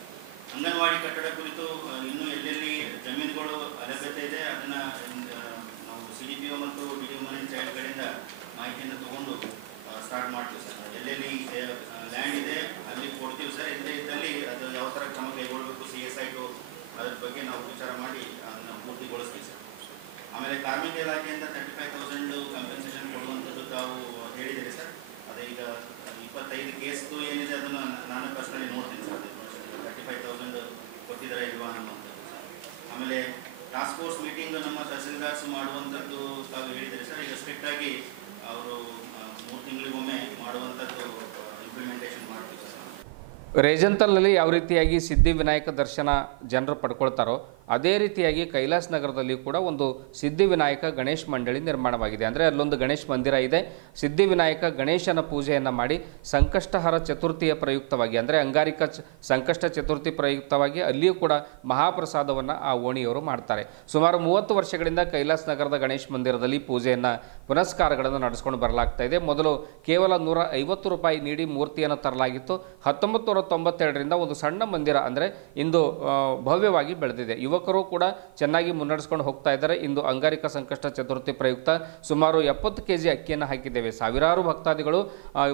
ಅಂಗನವಾಡಿ ಕಟ್ಟಡ ಕುರಿತು ಇನ್ನೂ ಎಲ್ಲೆಲ್ಲಿ ಜಮೀನುಗಳು ಅಲಭ್ಯತೆ ಇದೆ ಅದನ್ನು ನಾವು CDPO ಮತ್ತು DD ವುಮನ್ ಆ್ಯಂಡ್ ಚೈಲ್ಡ್ ಕಡೆಯಿಂದ ಮಾಹಿತಿಯನ್ನು ತಗೊಂಡು ಸ್ಟಾರ್ಟ್ ಮಾಡ್ತೀವಿ ಸರ್. ಎಲ್ಲೆಲ್ಲಿ ಲ್ಯಾಂಡ್ ಇದೆ ಅಲ್ಲಿ ಕೊಡ್ತೀವಿ ಸರ್. ಇಲ್ಲದೇ ಇದ್ದಲ್ಲಿ ಅದು ಯಾವ ಥರ ಕ್ರಮ ಕೈಗೊಳ್ಳಬೇಕು CSI ಟು ಅದ್ರ ಬಗ್ಗೆ ನಾವು ವಿಚಾರ ಮಾಡಿ ಅದನ್ನು ಪೂರ್ತಿಗೊಳಿಸ್ತೀವಿ ಸರ್. ಆಮೇಲೆ ಕಾರ್ಮಿಕ ಇಲಾಖೆಯಿಂದ 35,000 ಕಂಪೆನ್ಸೇಷನ್ ಕೊಡುವಂಥದ್ದು ತಾವು ಹೇಳಿದ್ದೀರಿ ಸರ್. ಅದೇ ಈಗ 25 ಕೇಸ್ದು ಏನಿದೆ ಅದನ್ನು ನಾನು ಪರ್ಸನಲಿ ನೋಡ್ತೀನಿ ಸರ್. 35,000 ಕೊಟ್ಟಿದ್ದಾರೆ ಇಲ್ವಾ ಅನ್ನುವಂಥದ್ದು ಸರ್. ಆಮೇಲೆ ಟಾಸ್ಕ್ ಫೋರ್ಸ್ ಮೀಟಿಂಗ್ ನಮ್ಮ ತಹಸೀಲ್ದಾರ್ಸ್ ಮಾಡುವಂಥದ್ದು ತಾವು ಹೇಳಿದ್ದೀರಿ ಸರ್. ಈಗ ಸ್ಟ್ರಿಕ್ಟಾಗಿ ಅವರು 3 ತಿಂಗಳಿಗೊಮ್ಮೆ ಮಾಡುವಂಥದ್ದು ಇಂಪ್ಲಿಮೆಂಟೇಷನ್ ಮಾಡ್ತೀವಿ ಸರ್. ರೇಜಂತಲಲ್ಲಿ ಯಾವ ರೀತಿಯಾಗಿ ಸಿದ್ಧಿವಿನಾಯಕ ದರ್ಶನ ಜನರು ಪಡ್ಕೊಳ್ತಾರೋ ಅದೇ ರೀತಿಯಾಗಿ ಕೈಲಾಸ ನಗರದಲ್ಲಿ ಕೂಡ ಒಂದು ಸಿದ್ಧಿವಿನಾಯಕ ಗಣೇಶ ಮಂಡಳಿ ನಿರ್ಮಾಣವಾಗಿದೆ. ಅಂದರೆ ಅಲ್ಲೊಂದು ಗಣೇಶ ಮಂದಿರ ಇದೆ. ಸಿದ್ಧಿವಿನಾಯಕ ಗಣೇಶನ ಪೂಜೆಯನ್ನು ಮಾಡಿ ಸಂಕಷ್ಟಹರ ಚತುರ್ಥಿಯ ಪ್ರಯುಕ್ತವಾಗಿ, ಅಂದರೆ ಅಂಗಾರಿಕ ಸಂಕಷ್ಟ ಚತುರ್ಥಿ ಪ್ರಯುಕ್ತವಾಗಿ ಅಲ್ಲಿಯೂ ಕೂಡ ಮಹಾಪ್ರಸಾದವನ್ನು ಆ ಓಣಿಯವರು ಮಾಡ್ತಾರೆ. ಸುಮಾರು 30 ವರ್ಷಗಳಿಂದ ಕೈಲಾಸ ನಗರದ ಗಣೇಶ ಮಂದಿರದಲ್ಲಿ ಪೂಜೆಯನ್ನು ಪುನಸ್ಕಾರಗಳನ್ನು ನಡೆಸ್ಕೊಂಡು ಬರಲಾಗ್ತಾ ಇದೆ. ಮೊದಲು ಕೇವಲ 150 ರೂಪಾಯಿ ನೀಡಿ ಮೂರ್ತಿಯನ್ನು ತರಲಾಗಿತ್ತು. 1992ರಿಂದ ಒಂದು ಸಣ್ಣ ಮಂದಿರ ಅಂದರೆ ಇಂದು ಭವ್ಯವಾಗಿ ಬೆಳೆದಿದೆ. ಯುವಕರು ಕೂಡ ಚೆನ್ನಾಗಿ ಮುನ್ನಡೆಸ್ಕೊಂಡು ಹೋಗ್ತಾ ಇದ್ದಾರೆ. ಇಂದು ಅಂಗಾರಿಕ ಸಂಕಷ್ಟ ಚತುರ್ಥಿ ಪ್ರಯುಕ್ತ ಸುಮಾರು 70 kg ಅಕ್ಕಿಯನ್ನು ಹಾಕಿದ್ದೇವೆ. ಸಾವಿರಾರು ಭಕ್ತಾದಿಗಳು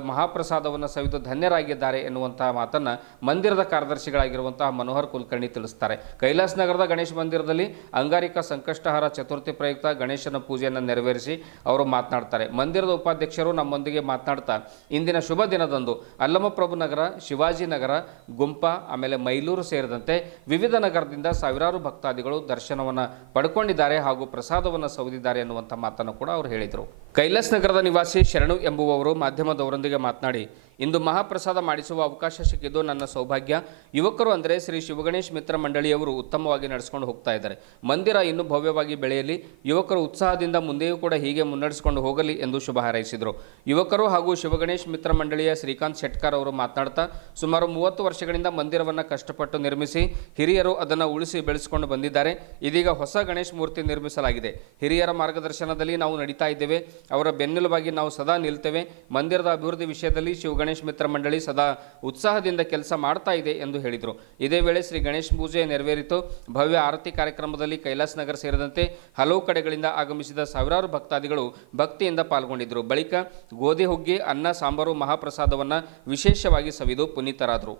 ಮಹಾಪ್ರಸಾದವನ್ನು ಸವಿದು ಧನ್ಯರಾಗಿದ್ದಾರೆ ಎನ್ನುವಂತಹ ಮಾತನ್ನು ಮಂದಿರದ ಕಾರ್ಯದರ್ಶಿಗಳಾಗಿರುವಂತಹ ಮನೋಹರ್ ಕುಲಕರ್ಣಿ ತಿಳಿಸ್ತಾರೆ. ಕೈಲಾಸ ನಗರದ ಗಣೇಶ ಮಂದಿರದಲ್ಲಿ ಅಂಗಾರಿಕ ಸಂಕಷ್ಟಹರ ಚತುರ್ಥಿ ಪ್ರಯುಕ್ತ ಗಣೇಶನ ಪೂಜೆಯನ್ನು ನೆರವೇರಿಸಿ ಅವರು ಮಾತನಾಡ್ತಾರೆ. ಮಂದಿರದ ಉಪಾಧ್ಯಕ್ಷರು ನಮ್ಮೊಂದಿಗೆ ಮಾತನಾಡ್ತಾ, ಇಂದಿನ ಶುಭ ದಿನದಂದು ಅಲ್ಲಮಪ್ರಭು ನಗರ, ಶಿವಾಜಿ ನಗರ, ಗುಂಪ, ಆಮೇಲೆ ಮೈಲೂರು ಸೇರಿದಂತೆ ವಿವಿಧ ನಗರದಿಂದ ಸಾವಿರಾರು ಭಕ್ತಾದಿಗಳು ದರ್ಶನವನ್ನು ಪಡ್ಕೊಂಡಿದ್ದಾರೆ ಹಾಗೂ ಪ್ರಸಾದವನ್ನು ಸವಿದಿದ್ದಾರೆ ಎನ್ನುವಂಥ ಮಾತನ್ನು ಕೂಡ ಅವರು ಹೇಳಿದರು. ಕೈಲಾಸ ನಗರದ ನಿವಾಸಿ ಶರಣು ಎಂಬುವವರು ಮಾಧ್ಯಮದವರೊಂದಿಗೆ ಮಾತನಾಡಿ, ಇಂದು ಮಹಾಪ್ರಸಾದ ಮಾಡಿಸುವ ಅವಕಾಶ ಸಿಕ್ಕಿದ್ದು ನನ್ನ ಸೌಭಾಗ್ಯ. ಯುವಕರು ಅಂದರೆ ಶ್ರೀ ಶಿವಗಣೇಶ್ ಮಿತ್ರ ಮಂಡಳಿಯವರು ಉತ್ತಮವಾಗಿ ನಡೆಸ್ಕೊಂಡು ಹೋಗ್ತಾ ಇದ್ದಾರೆ. ಮಂದಿರ ಇನ್ನೂ ಭವ್ಯವಾಗಿ ಬೆಳೆಯಲಿ, ಯುವಕರು ಉತ್ಸಾಹದಿಂದ ಮುಂದೆಯೂ ಕೂಡ ಹೀಗೆ ಮುನ್ನಡೆಸಿಕೊಂಡು ಹೋಗಲಿ ಎಂದು ಶುಭ ಹಾರೈಸಿದರು. ಯುವಕರು ಹಾಗೂ ಶಿವಗಣೇಶ್ ಮಿತ್ರ ಮಂಡಳಿಯ ಶ್ರೀಕಾಂತ್ ಶೆಟ್ಕರ್ ಅವರು ಮಾತನಾಡ್ತಾ, ಸುಮಾರು 30 ವರ್ಷಗಳಿಂದ ಮಂದಿರವನ್ನು ಕಷ್ಟಪಟ್ಟು ನಿರ್ಮಿಸಿ ಹಿರಿಯರು ಅದನ್ನು ಉಳಿಸಿ ಬೆಳೆಸಿಕೊಂಡು ಬಂದಿದ್ದಾರೆ. ಇದೀಗ ಹೊಸ ಗಣೇಶ್ ಮೂರ್ತಿ ನಿರ್ಮಿಸಲಾಗಿದೆ. ಹಿರಿಯರ ಮಾರ್ಗದರ್ಶನದಲ್ಲಿ ನಾವು ನಡೀತಾ ಇದ್ದೇವೆ. ಅವರ ಬೆನ್ನೆಲುಬಾಗಿ ನಾವು ಸದಾ ನಿಲ್ತೇವೆ. ಮಂದಿರದ ಅಭಿವೃದ್ಧಿ ವಿಷಯದಲ್ಲಿ ಶಿವಗಣೇಶ್ ಮಿತ್ರ ಮಂಡಳಿ ಸದಾ ಉತ್ಸಾಹದಿಂದ ಕೆಲಸ ಮಾಡ್ತಾ ಇದೆ ಎಂದು ಹೇಳಿದರು. ಇದೇ ವೇಳೆ ಶ್ರೀ ಗಣೇಶ್ ಪೂಜೆ ನೆರವೇರಿತು. ಭವ್ಯ ಆರತಿ ಕಾರ್ಯಕ್ರಮದಲ್ಲಿ ಕೈಲಾಸ ನಗರ ಸೇರಿದಂತೆ ಹಲವು ಕಡೆಗಳಿಂದ ಆಗಮಿಸಿದ ಸಾವಿರಾರು ಭಕ್ತಾದಿಗಳು ಭಕ್ತಿಯಿಂದ ಪಾಲ್ಗೊಂಡಿದ್ದರು. ಬಳಿಕ ಗೋಧಿ ಹುಗ್ಗಿ, ಅನ್ನ, ಸಾಂಬಾರು, ಮಹಾಪ್ರಸಾದವನ್ನು ವಿಶೇಷವಾಗಿ ಸವಿದು ಪುನೀತರಾದರು.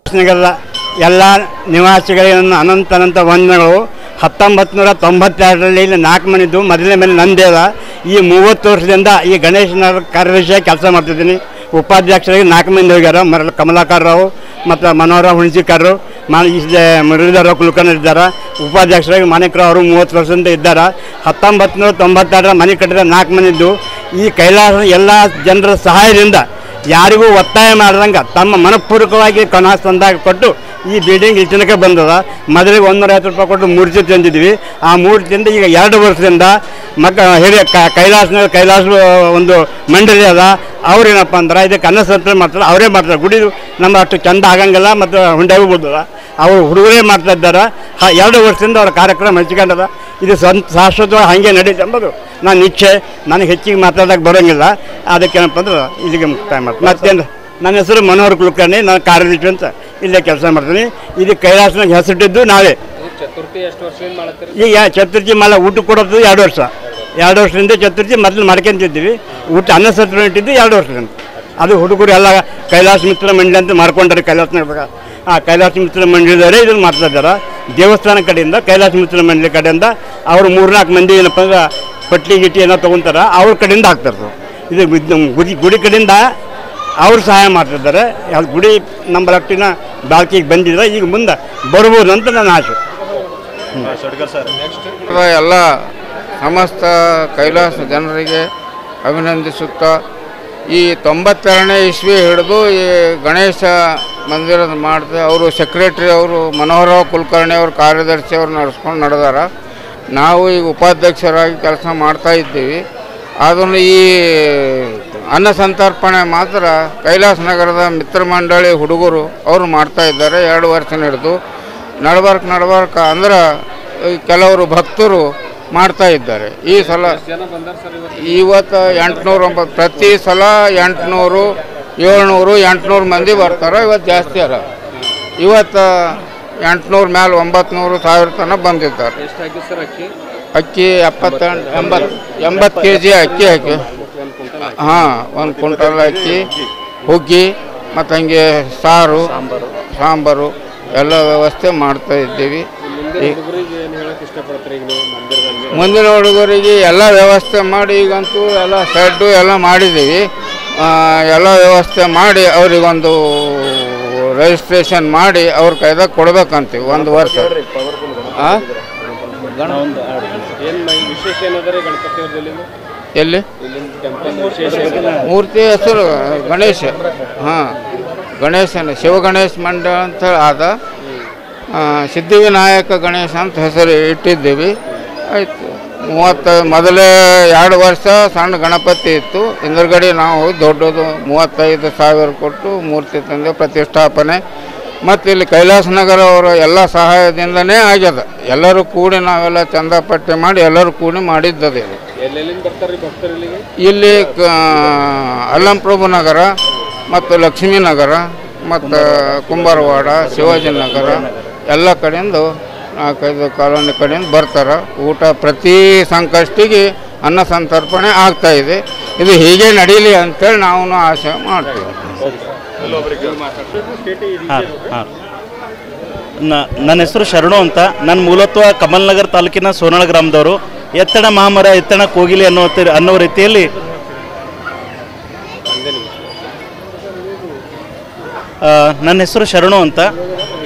ಎಲ್ಲ ನಿವಾಸಿಗಳಿಗೆ ಅನಂತ ವಂದನೆಗಳು. 1992ರಲ್ಲಿ ಇಲ್ಲಿ 4 ಮನೆದು ಮೊದಲನೇ ಮನೆ ನಂದೇದ. ಈ 30 ವರ್ಷದಿಂದ ಈ ಗಣೇಶನ ಕಾರ್ಯದರ್ಶಿಯಾಗಿ ಕೆಲಸ ಮಾಡ್ತಿದ್ದೀನಿ. ಉಪಾಧ್ಯಕ್ಷರಿಗೆ 4 ಮಂದಿ ಹೋಗ್ಯಾರ. ಕಮಲಾಕರ್ ರಾವ್ ಮತ್ತು ಮನೋಹರ ಹುಣಸಿಕರ್, ಮುರಳೀಧರ ಕುಲಕರ್ಣಿ ಇದ್ದಾರೆ. ಉಪಾಧ್ಯಕ್ಷರಾಗಿ ಮಾಣಿಕರಾವ್ ಅವರು 30 ವರ್ಷದಿಂದ ಇದ್ದಾರೆ. 1992ರ ಮನೆ ಕಟ್ಟಿದ 4 ಮನೆದ್ದು ಈ ಕೈಲಾಸ ಎಲ್ಲ ಜನರ ಸಹಾಯದಿಂದ ಯಾರಿಗೂ ಒತ್ತಾಯ ಮಾಡ್ದಂಗೆ ತಮ್ಮ ಮನಪೂರ್ವಕವಾಗಿ ಕನಸು ತಂದಾಗ ಕೊಟ್ಟು ಈ ಬಿಲ್ಡಿಂಗ್ ಇಲ್ಲಿ ತನಕ ಬಂದದ. ಮೊದಲಿಗೆ 150 ರೂಪಾಯಿ ಕೊಟ್ಟು ಮೂರ್ತಿ ತಂದಿದ್ವಿ. ಆ ಮೂರ್ತಿಯಿಂದ ಈಗ 2 ವರ್ಷದಿಂದ ಹಿರಿಯ ಕೈಲಾಸ ಒಂದು ಮಂಡಳಿ ಅದ. ಅವ್ರೇನಪ್ಪ ಅಂದ್ರೆ ಇದಕ್ಕೆ ಅನ್ನಸಂತರಣೆ ಮಾಡ್ತಾರೆ, ಅವರೇ ಮಾಡ್ತಾರೆ. ಗುಡಿ ನಮ್ಮ ಅಷ್ಟು ಚೆಂದ ಆಗಂಗಿಲ್ಲ ಮತ್ತು ಹುಂಡಾಗೂ ಬಿಡ್ತದ. ಅವರು ಹುಡುಗರೇ ಮಾಡ್ತಾ ಇದ್ದಾರೆ. 2 ವರ್ಷದಿಂದ ಅವ್ರ ಕಾರ್ಯಕ್ರಮ ಹಂಚ್ಕೊಂಡದ. ಇದು ಶಾಶ್ವತವಾಗಿ ಹಾಗೆ ನಡೀತು ಎಂಬುದು ನಾನು ಇಚ್ಛೆ. ನನಗೆ ಹೆಚ್ಚಿಗೆ ಮಾತಾಡೋಕ್ಕೆ ಬರೋಂಗಿಲ್ಲ. ಅದಕ್ಕೇನಪ್ಪ ಅಂದ್ರೆ ಇಲ್ಲಿಗೆ ಮುಕ್ತಾಯ ಮಾಡ್ತೀನಿ. ಮತ್ತೇನು, ನನ್ನ ಹೆಸರು ಮನೋಹರ್ ಕುಲಕರ್ಣಿ, ನಾನು ಕಾರ್ಯದರ್ಶಿ ಅಂತ ಇಲ್ಲೇ ಕೆಲಸ ಮಾಡ್ತೀನಿ. ಇದು ಕೈಲಾಸನಾಗ ಹೆಸರಿಟ್ಟಿದ್ದು ನಾವೇ. ಚತುರ್ಥಿ ಎಷ್ಟು ವರ್ಷದಿಂದ ಮಾಡ್ತೀರಿ? ಈಗ ಚತುರ್ಥಿ ಊಟ ಕೊಡೋದು 2 ವರ್ಷ. 2 ವರ್ಷದಿಂದ ಚತುರ್ಥಿ ಮೊದಲು ಮಾಡ್ಕೊಂತಿದ್ದೀವಿ. ಊಟ ಅನ್ನಸಂತರಣೆ ಇಟ್ಟಿದ್ದು 2 ವರ್ಷದಿಂದ. ಅದು ಹುಡುಗರು ಎಲ್ಲ ಕೈಲಾಸ ಮಿತ್ರ ಮಂಡಳಿ ಅಂತ ಮಾಡ್ಕೊಂಡ್ರೆ ಕೈಲಾಸನಾಗ. ಆ ಕೈಲಾಸ ಮಿತ್ರ ಮಂಡಳಿದವರೇ ಇದನ್ನು ಮಾಡ್ತಾ ಇದ್ದಾರೆ. ದೇವಸ್ಥಾನ ಕಡೆಯಿಂದ ಕೈಲಾಸ ಮಿತ್ರ ಮಂಡಳಿ ಕಡೆಯಿಂದ ಅವರು 3-4 ಮಂದಿ ಏನಪ್ಪ ಅಂದ್ರೆ ಪಟ್ಲಿ ಗಿಟ್ಟಿ ಏನೋ ತೊಗೊತಾರೆ, ಅವ್ರ ಕಡೆಯಿಂದ ಆಗ್ತಾರೆ. ಇದು ಗುಡಿ ಕಡೆಯಿಂದ ಅವ್ರು ಸಹಾಯ ಮಾಡ್ತಿದ್ದಾರೆ. ಅದು ಗುಡಿ ನಮ್ಮ ಲಟ್ಟಿನ ಬಾಳ್ಕಿಗೆ ಬಂದಿದ್ರೆ ಈಗ ಮುಂದೆ ಬರ್ಬೋದು ಅಂತ ನನ್ನ ಆಸೆ. ಎಲ್ಲ ಸಮಸ್ತ ಕೈಲಾಸ ಜನರಿಗೆ ಅಭಿನಂದಿಸುತ್ತಾ ಈ 92ನೇ ಇಸ್ವಿ ಹಿಡಿದು ಈ ಗಣೇಶ ಮಂದಿರದ ಮಾಡ್ತಾರೆ. ಅವರು ಸೆಕ್ರೆಟ್ರಿ ಅವರು ಮನೋಹರರಾವ್ ಕುಲಕರ್ಣಿ ಅವರು ಕಾರ್ಯದರ್ಶಿ ಅವರು ನಡೆಸ್ಕೊಂಡು ನಡೆದಾರ. ನಾವು ಈಗ ಉಪಾಧ್ಯಕ್ಷರಾಗಿ ಕೆಲಸ ಮಾಡ್ತಾ ಇದ್ದೀವಿ. ಅದನ್ನು ಈ ಅನ್ನ ಸಂತರ್ಪಣೆ ಮಾತ್ರ ಕೈಲಾಸ ನಗರದ ಮಿತ್ರ ಮಂಡಳಿ ಹುಡುಗರು ಅವರು ಮಾಡ್ತಾ ಇದ್ದಾರೆ. 2 ವರ್ಷ ನಡೆದು ನಡ್ಬರ್ಕ ಅಂದ್ರೆ ಕೆಲವರು ಭಕ್ತರು ಮಾಡ್ತಾ ಇದ್ದಾರೆ. ಈ ಸಲ ಇವತ್ತು 800 ಪ್ರತಿ ಸಲ 800, 700, 800 ಮಂದಿ ಬರ್ತಾರೆ. ಇವತ್ತು ಜಾಸ್ತಿ ಅಲ್ಲ, ಇವತ್ತು 800 ಮೇಲೆ 900, 1000 ತನಕ ಬಂದಿದ್ದಾರೆ. ಅಕ್ಕಿ 80 kg ಅಕ್ಕಿ ಹಾಕಿ, ಹಾಂ, 1 ಕ್ವಿಂಟಲ್ ಅಕ್ಕಿ, ಹುಗ್ಗಿ ಮತ್ತು ಹಂಗೆ ಸಾರು, ಸಾಂಬಾರು ಎಲ್ಲ ವ್ಯವಸ್ಥೆ ಮಾಡ್ತಾ ಇದ್ದೀವಿ. ಮುಂದಿನ ಹುಡುಗರಿಗೆ ಎಲ್ಲ ವ್ಯವಸ್ಥೆ ಮಾಡಿ ಈಗಂತೂ ಎಲ್ಲ ಶೆಡ್ಡು ಎಲ್ಲ ಮಾಡಿದ್ದೀವಿ. ಎಲ್ಲ ವ್ಯವಸ್ಥೆ ಮಾಡಿ ಅವರಿಗೊಂದು ರಿಜಿಸ್ಟ್ರೇಷನ್ ಮಾಡಿ ಅವ್ರ ಕೈದಾಗ ಕೊಡ್ಬೇಕಂತೀವಿ 1 ವರ್ಷ. ಎಲ್ಲಿ ಮೂರ್ತಿ ಹೆಸರು ಗಣೇಶ, ಹಾಂ, ಗಣೇಶನ ಶಿವಗಣೇಶ ಮಂಡಳ ಅಂತ ಆದ, ಸಿದ್ಧಿವಿನಾಯಕ ಗಣೇಶ ಅಂತ ಹೆಸರು ಇಟ್ಟಿದ್ದೀವಿ. ಆಯಿತು. ಮೊದಲೇ 2 ವರ್ಷ ಸಣ್ಣ ಗಣಪತಿ ಇತ್ತು. ಹಿಂದರ್ಗಡೆ ನಾವು ದೊಡ್ಡದು 35,000 ಕೊಟ್ಟು ಮೂರ್ತಿ ತಂದೆ ಪ್ರತಿಷ್ಠಾಪನೆ. ಮತ್ತು ಇಲ್ಲಿ ಕೈಲಾಸ ನಗರ ಅವರ ಎಲ್ಲ ಸಹಾಯದಿಂದನೇ ಆಗ್ಯದ. ಎಲ್ಲರೂ ಕೂಡಿ ನಾವೆಲ್ಲ ಚಂದಾಪಟ್ಟಿ ಮಾಡಿ ಎಲ್ಲರೂ ಕೂಡಿ ಮಾಡಿದ್ದದೆ. ಇಲ್ಲಿ ಅಲ್ಲಂಪ್ರಭು ನಗರ ಮತ್ತು ಲಕ್ಷ್ಮೀ ನಗರ ಮತ್ತು ಕುಂಬಾರವಾಡ, ಶಿವಾಜಿನಗರ ಎಲ್ಲ ಕಡೆಯಿಂದ 4-5 ಕಾಲೋನಿ ಕಡೆಯಿಂದ ಬರ್ತಾರೆ. ಊಟ ಪ್ರತಿ ಸಂಕಷ್ಟಿಗೆ ಅನ್ನ ಸಂತರ್ಪಣೆ ಆಗ್ತಾಯಿದೆ. ಇದು ಹೀಗೆ ನಡೀಲಿ ಅಂತೇಳಿ ನಾವು ಆಸೆ ಮಾಡ್ತೀವಿ. ನನ್ನ ಹೆಸರು ಶರಣು ಅಂತ. ನನ್ನ ಮೂಲತ್ವ ಕಮಲ್ನಗರ್ ತಾಲೂಕಿನ ಸೋನಾಳ ಗ್ರಾಮದವರು. ಎತ್ತಣ ಮಹಾಮರ ಎತ್ತಣ ಕೋಗಿಲೆ ಅನ್ನೋ ರೀತಿಯಲ್ಲಿ ನನ್ನ ಹೆಸರು ಶರಣು ಅಂತ.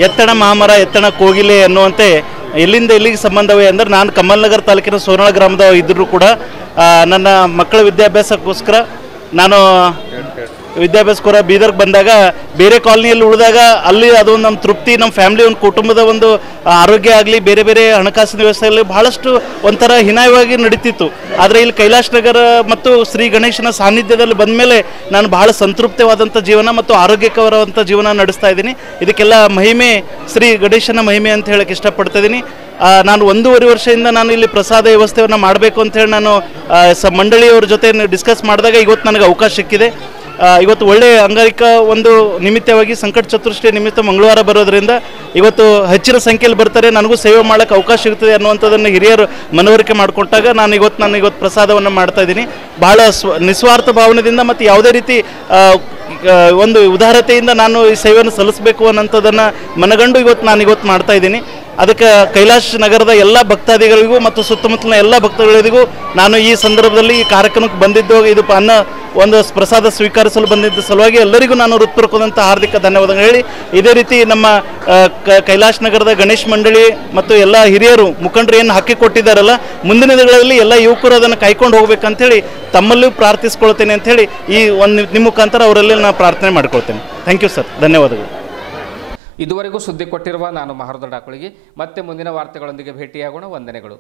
ಎತ್ತಣ ಮಹಾಮರ ಎತ್ತಣ ಕೋಗಿಲೆ ಅನ್ನುವಂತೆ ಎಲ್ಲಿಂದ ಎಲ್ಲಿಗೆ ಸಂಬಂಧವೇ ಅಂದರೆ, ನಾನು ಕಮಲ್ನಗರ್ ತಾಲೂಕಿನ ಸೋನಾಳ ಗ್ರಾಮದ ಇದ್ದರೂ ಕೂಡ ನನ್ನ ಮಕ್ಕಳ ವಿದ್ಯಾಭ್ಯಾಸಕ್ಕೋಸ್ಕರ ನಾನು ವಿದ್ಯಾಭ್ಯಾಸಕ್ಕೋರ ಬೀದರ್ಗೆ ಬಂದಾಗ ಬೇರೆ ಕಾಲನಿಯಲ್ಲಿ ಉಳಿದಾಗ ಅಲ್ಲಿ ಅದೊಂದು ನಮ್ಮ ತೃಪ್ತಿ, ನಮ್ಮ ಫ್ಯಾಮಿಲಿ, ಒಂದು ಕುಟುಂಬದ ಒಂದು ಆರೋಗ್ಯ ಆಗಲಿ, ಬೇರೆ ಬೇರೆ ಹಣಕಾಸಿನ ವ್ಯವಸ್ಥೆಯಲ್ಲಿ ಬಹಳಷ್ಟು ಒಂಥರ ಹೀನಾಯವಾಗಿ ನಡೀತಿತ್ತು. ಆದರೆ ಇಲ್ಲಿ ಕೈಲಾಸ ನಗರ ಮತ್ತು ಶ್ರೀ ಗಣೇಶನ ಸಾನ್ನಿಧ್ಯದಲ್ಲಿ ಬಂದ ಮೇಲೆ ನಾನು ಬಹಳ ಸಂತೃಪ್ತವಾದಂಥ ಜೀವನ ಮತ್ತು ಆರೋಗ್ಯಕರವಾದಂಥ ಜೀವನ ನಡೆಸ್ತಾ ಇದ್ದೀನಿ. ಇದಕ್ಕೆಲ್ಲ ಮಹಿಮೆ ಶ್ರೀ ಗಣೇಶನ ಮಹಿಮೆ ಅಂತ ಹೇಳಕ್ಕೆ ಇಷ್ಟಪಡ್ತಾ ಇದ್ದೀನಿ. ನಾನು 1.5 ವರ್ಷದಿಂದ ನಾನು ಇಲ್ಲಿ ಪ್ರಸಾದ ವ್ಯವಸ್ಥೆಯನ್ನು ಮಾಡಬೇಕು ಅಂತೇಳಿ ನಾನು ಮಂಡಳಿಯವ್ರ ಜೊತೆ ಡಿಸ್ಕಸ್ ಮಾಡಿದಾಗ ಇವತ್ತು ನನಗೆ ಅವಕಾಶ ಸಿಕ್ಕಿದೆ. ಇವತ್ತು ಒಳ್ಳೆಯ ಅಂಗಾರಿಕ ಒಂದು ನಿಮಿತ್ತವಾಗಿ ಸಂಕಟ ಚತುರ್ದಶಿ ನಿಮಿತ್ತ ಮಂಗಳವಾರ ಬರೋದರಿಂದ ಇವತ್ತು ಹೆಚ್ಚಿನ ಸಂಖ್ಯೆಯಲ್ಲಿ ಬರ್ತಾರೆ. ನನಗೂ ಸೇವೆ ಮಾಡೋಕ್ಕೆ ಅವಕಾಶ ಸಿಗ್ತದೆ ಅನ್ನುವಂಥದ್ದನ್ನು ಹಿರಿಯರು ಮನವರಿಕೆ ಮಾಡಿಕೊಟ್ಟಾಗ ನಾನು ಇವತ್ತು ಪ್ರಸಾದವನ್ನು ಮಾಡ್ತಾ ಇದ್ದೀನಿ. ಭಾಳ ನಿಸ್ವಾರ್ಥ ಭಾವನೆಯಿಂದ ಮತ್ತು ಯಾವುದೇ ರೀತಿ ಒಂದು ಉದಾರತೆಯಿಂದ ನಾನು ಈ ಸೇವೆಯನ್ನು ಸಲ್ಲಿಸಬೇಕು ಅನ್ನೋಂಥದ್ದನ್ನು ಮನಗಂಡು ಇವತ್ತು ಮಾಡ್ತಾ ಇದ್ದೀನಿ. ಅದಕ್ಕೆ ಕೈಲಾಸ ನಗರದ ಎಲ್ಲ ಭಕ್ತಾದಿಗಳಿಗೂ ಮತ್ತು ಸುತ್ತಮುತ್ತಲಿನ ಎಲ್ಲ ಭಕ್ತಗಳಿಗೂ ನಾನು ಈ ಸಂದರ್ಭದಲ್ಲಿ ಈ ಕಾರ್ಯಕ್ರಮಕ್ಕೆ ಬಂದಿದ್ದು, ಇದು ಒಂದು ಪ್ರಸಾದ ಸ್ವೀಕರಿಸಲು ಬಂದಿದ್ದ ಸಲುವಾಗಿ ಎಲ್ಲರಿಗೂ ನಾನು ಹೃತ್ಪೂರ್ವಕವಾದಂಥ ಹಾರ್ದಿಕ ಧನ್ಯವಾದಗಳು ಹೇಳಿ, ಇದೇ ರೀತಿ ನಮ್ಮ ಕೈಲಾಸ ನಗರದ ಗಣೇಶ ಮಂಡಳಿ ಮತ್ತು ಎಲ್ಲ ಹಿರಿಯರು ಮುಖಂಡರು ಏನು ಹಾಕಿಕೊಟ್ಟಿದ್ದಾರಲ್ಲ, ಮುಂದಿನ ದಿನಗಳಲ್ಲಿ ಎಲ್ಲ ಯುವಕರು ಅದನ್ನು ಕಾಯ್ಕೊಂಡು ಹೋಗ್ಬೇಕಂತೇಳಿ ತಮ್ಮಲ್ಲೂ ಪ್ರಾರ್ಥಿಸ್ಕೊಳ್ತೇನೆ ಅಂಥೇಳಿ ಈ ನಿಮ್ಮ ಮುಖಾಂತರ ಅವರಲ್ಲಿ ನಾನು ಪ್ರಾರ್ಥನೆ ಮಾಡ್ಕೊಳ್ತೇನೆ. ಥ್ಯಾಂಕ್ ಯು ಸರ್, ಧನ್ಯವಾದಗಳು. ಇದುವರೆಗೂ ಸುದ್ದಿ ಕೊಟ್ಟಿರುವ ನಾನು ಮಹರ್ದೊಡ್ಡ ಡಾಕುಳಿಗೆ. ಮತ್ತೆ ಮುಂದಿನ ವಾರ್ತೆಗಳೊಂದಿಗೆ ಭೇಟಿಯಾಗೋಣ. ವಂದನೆಗಳು.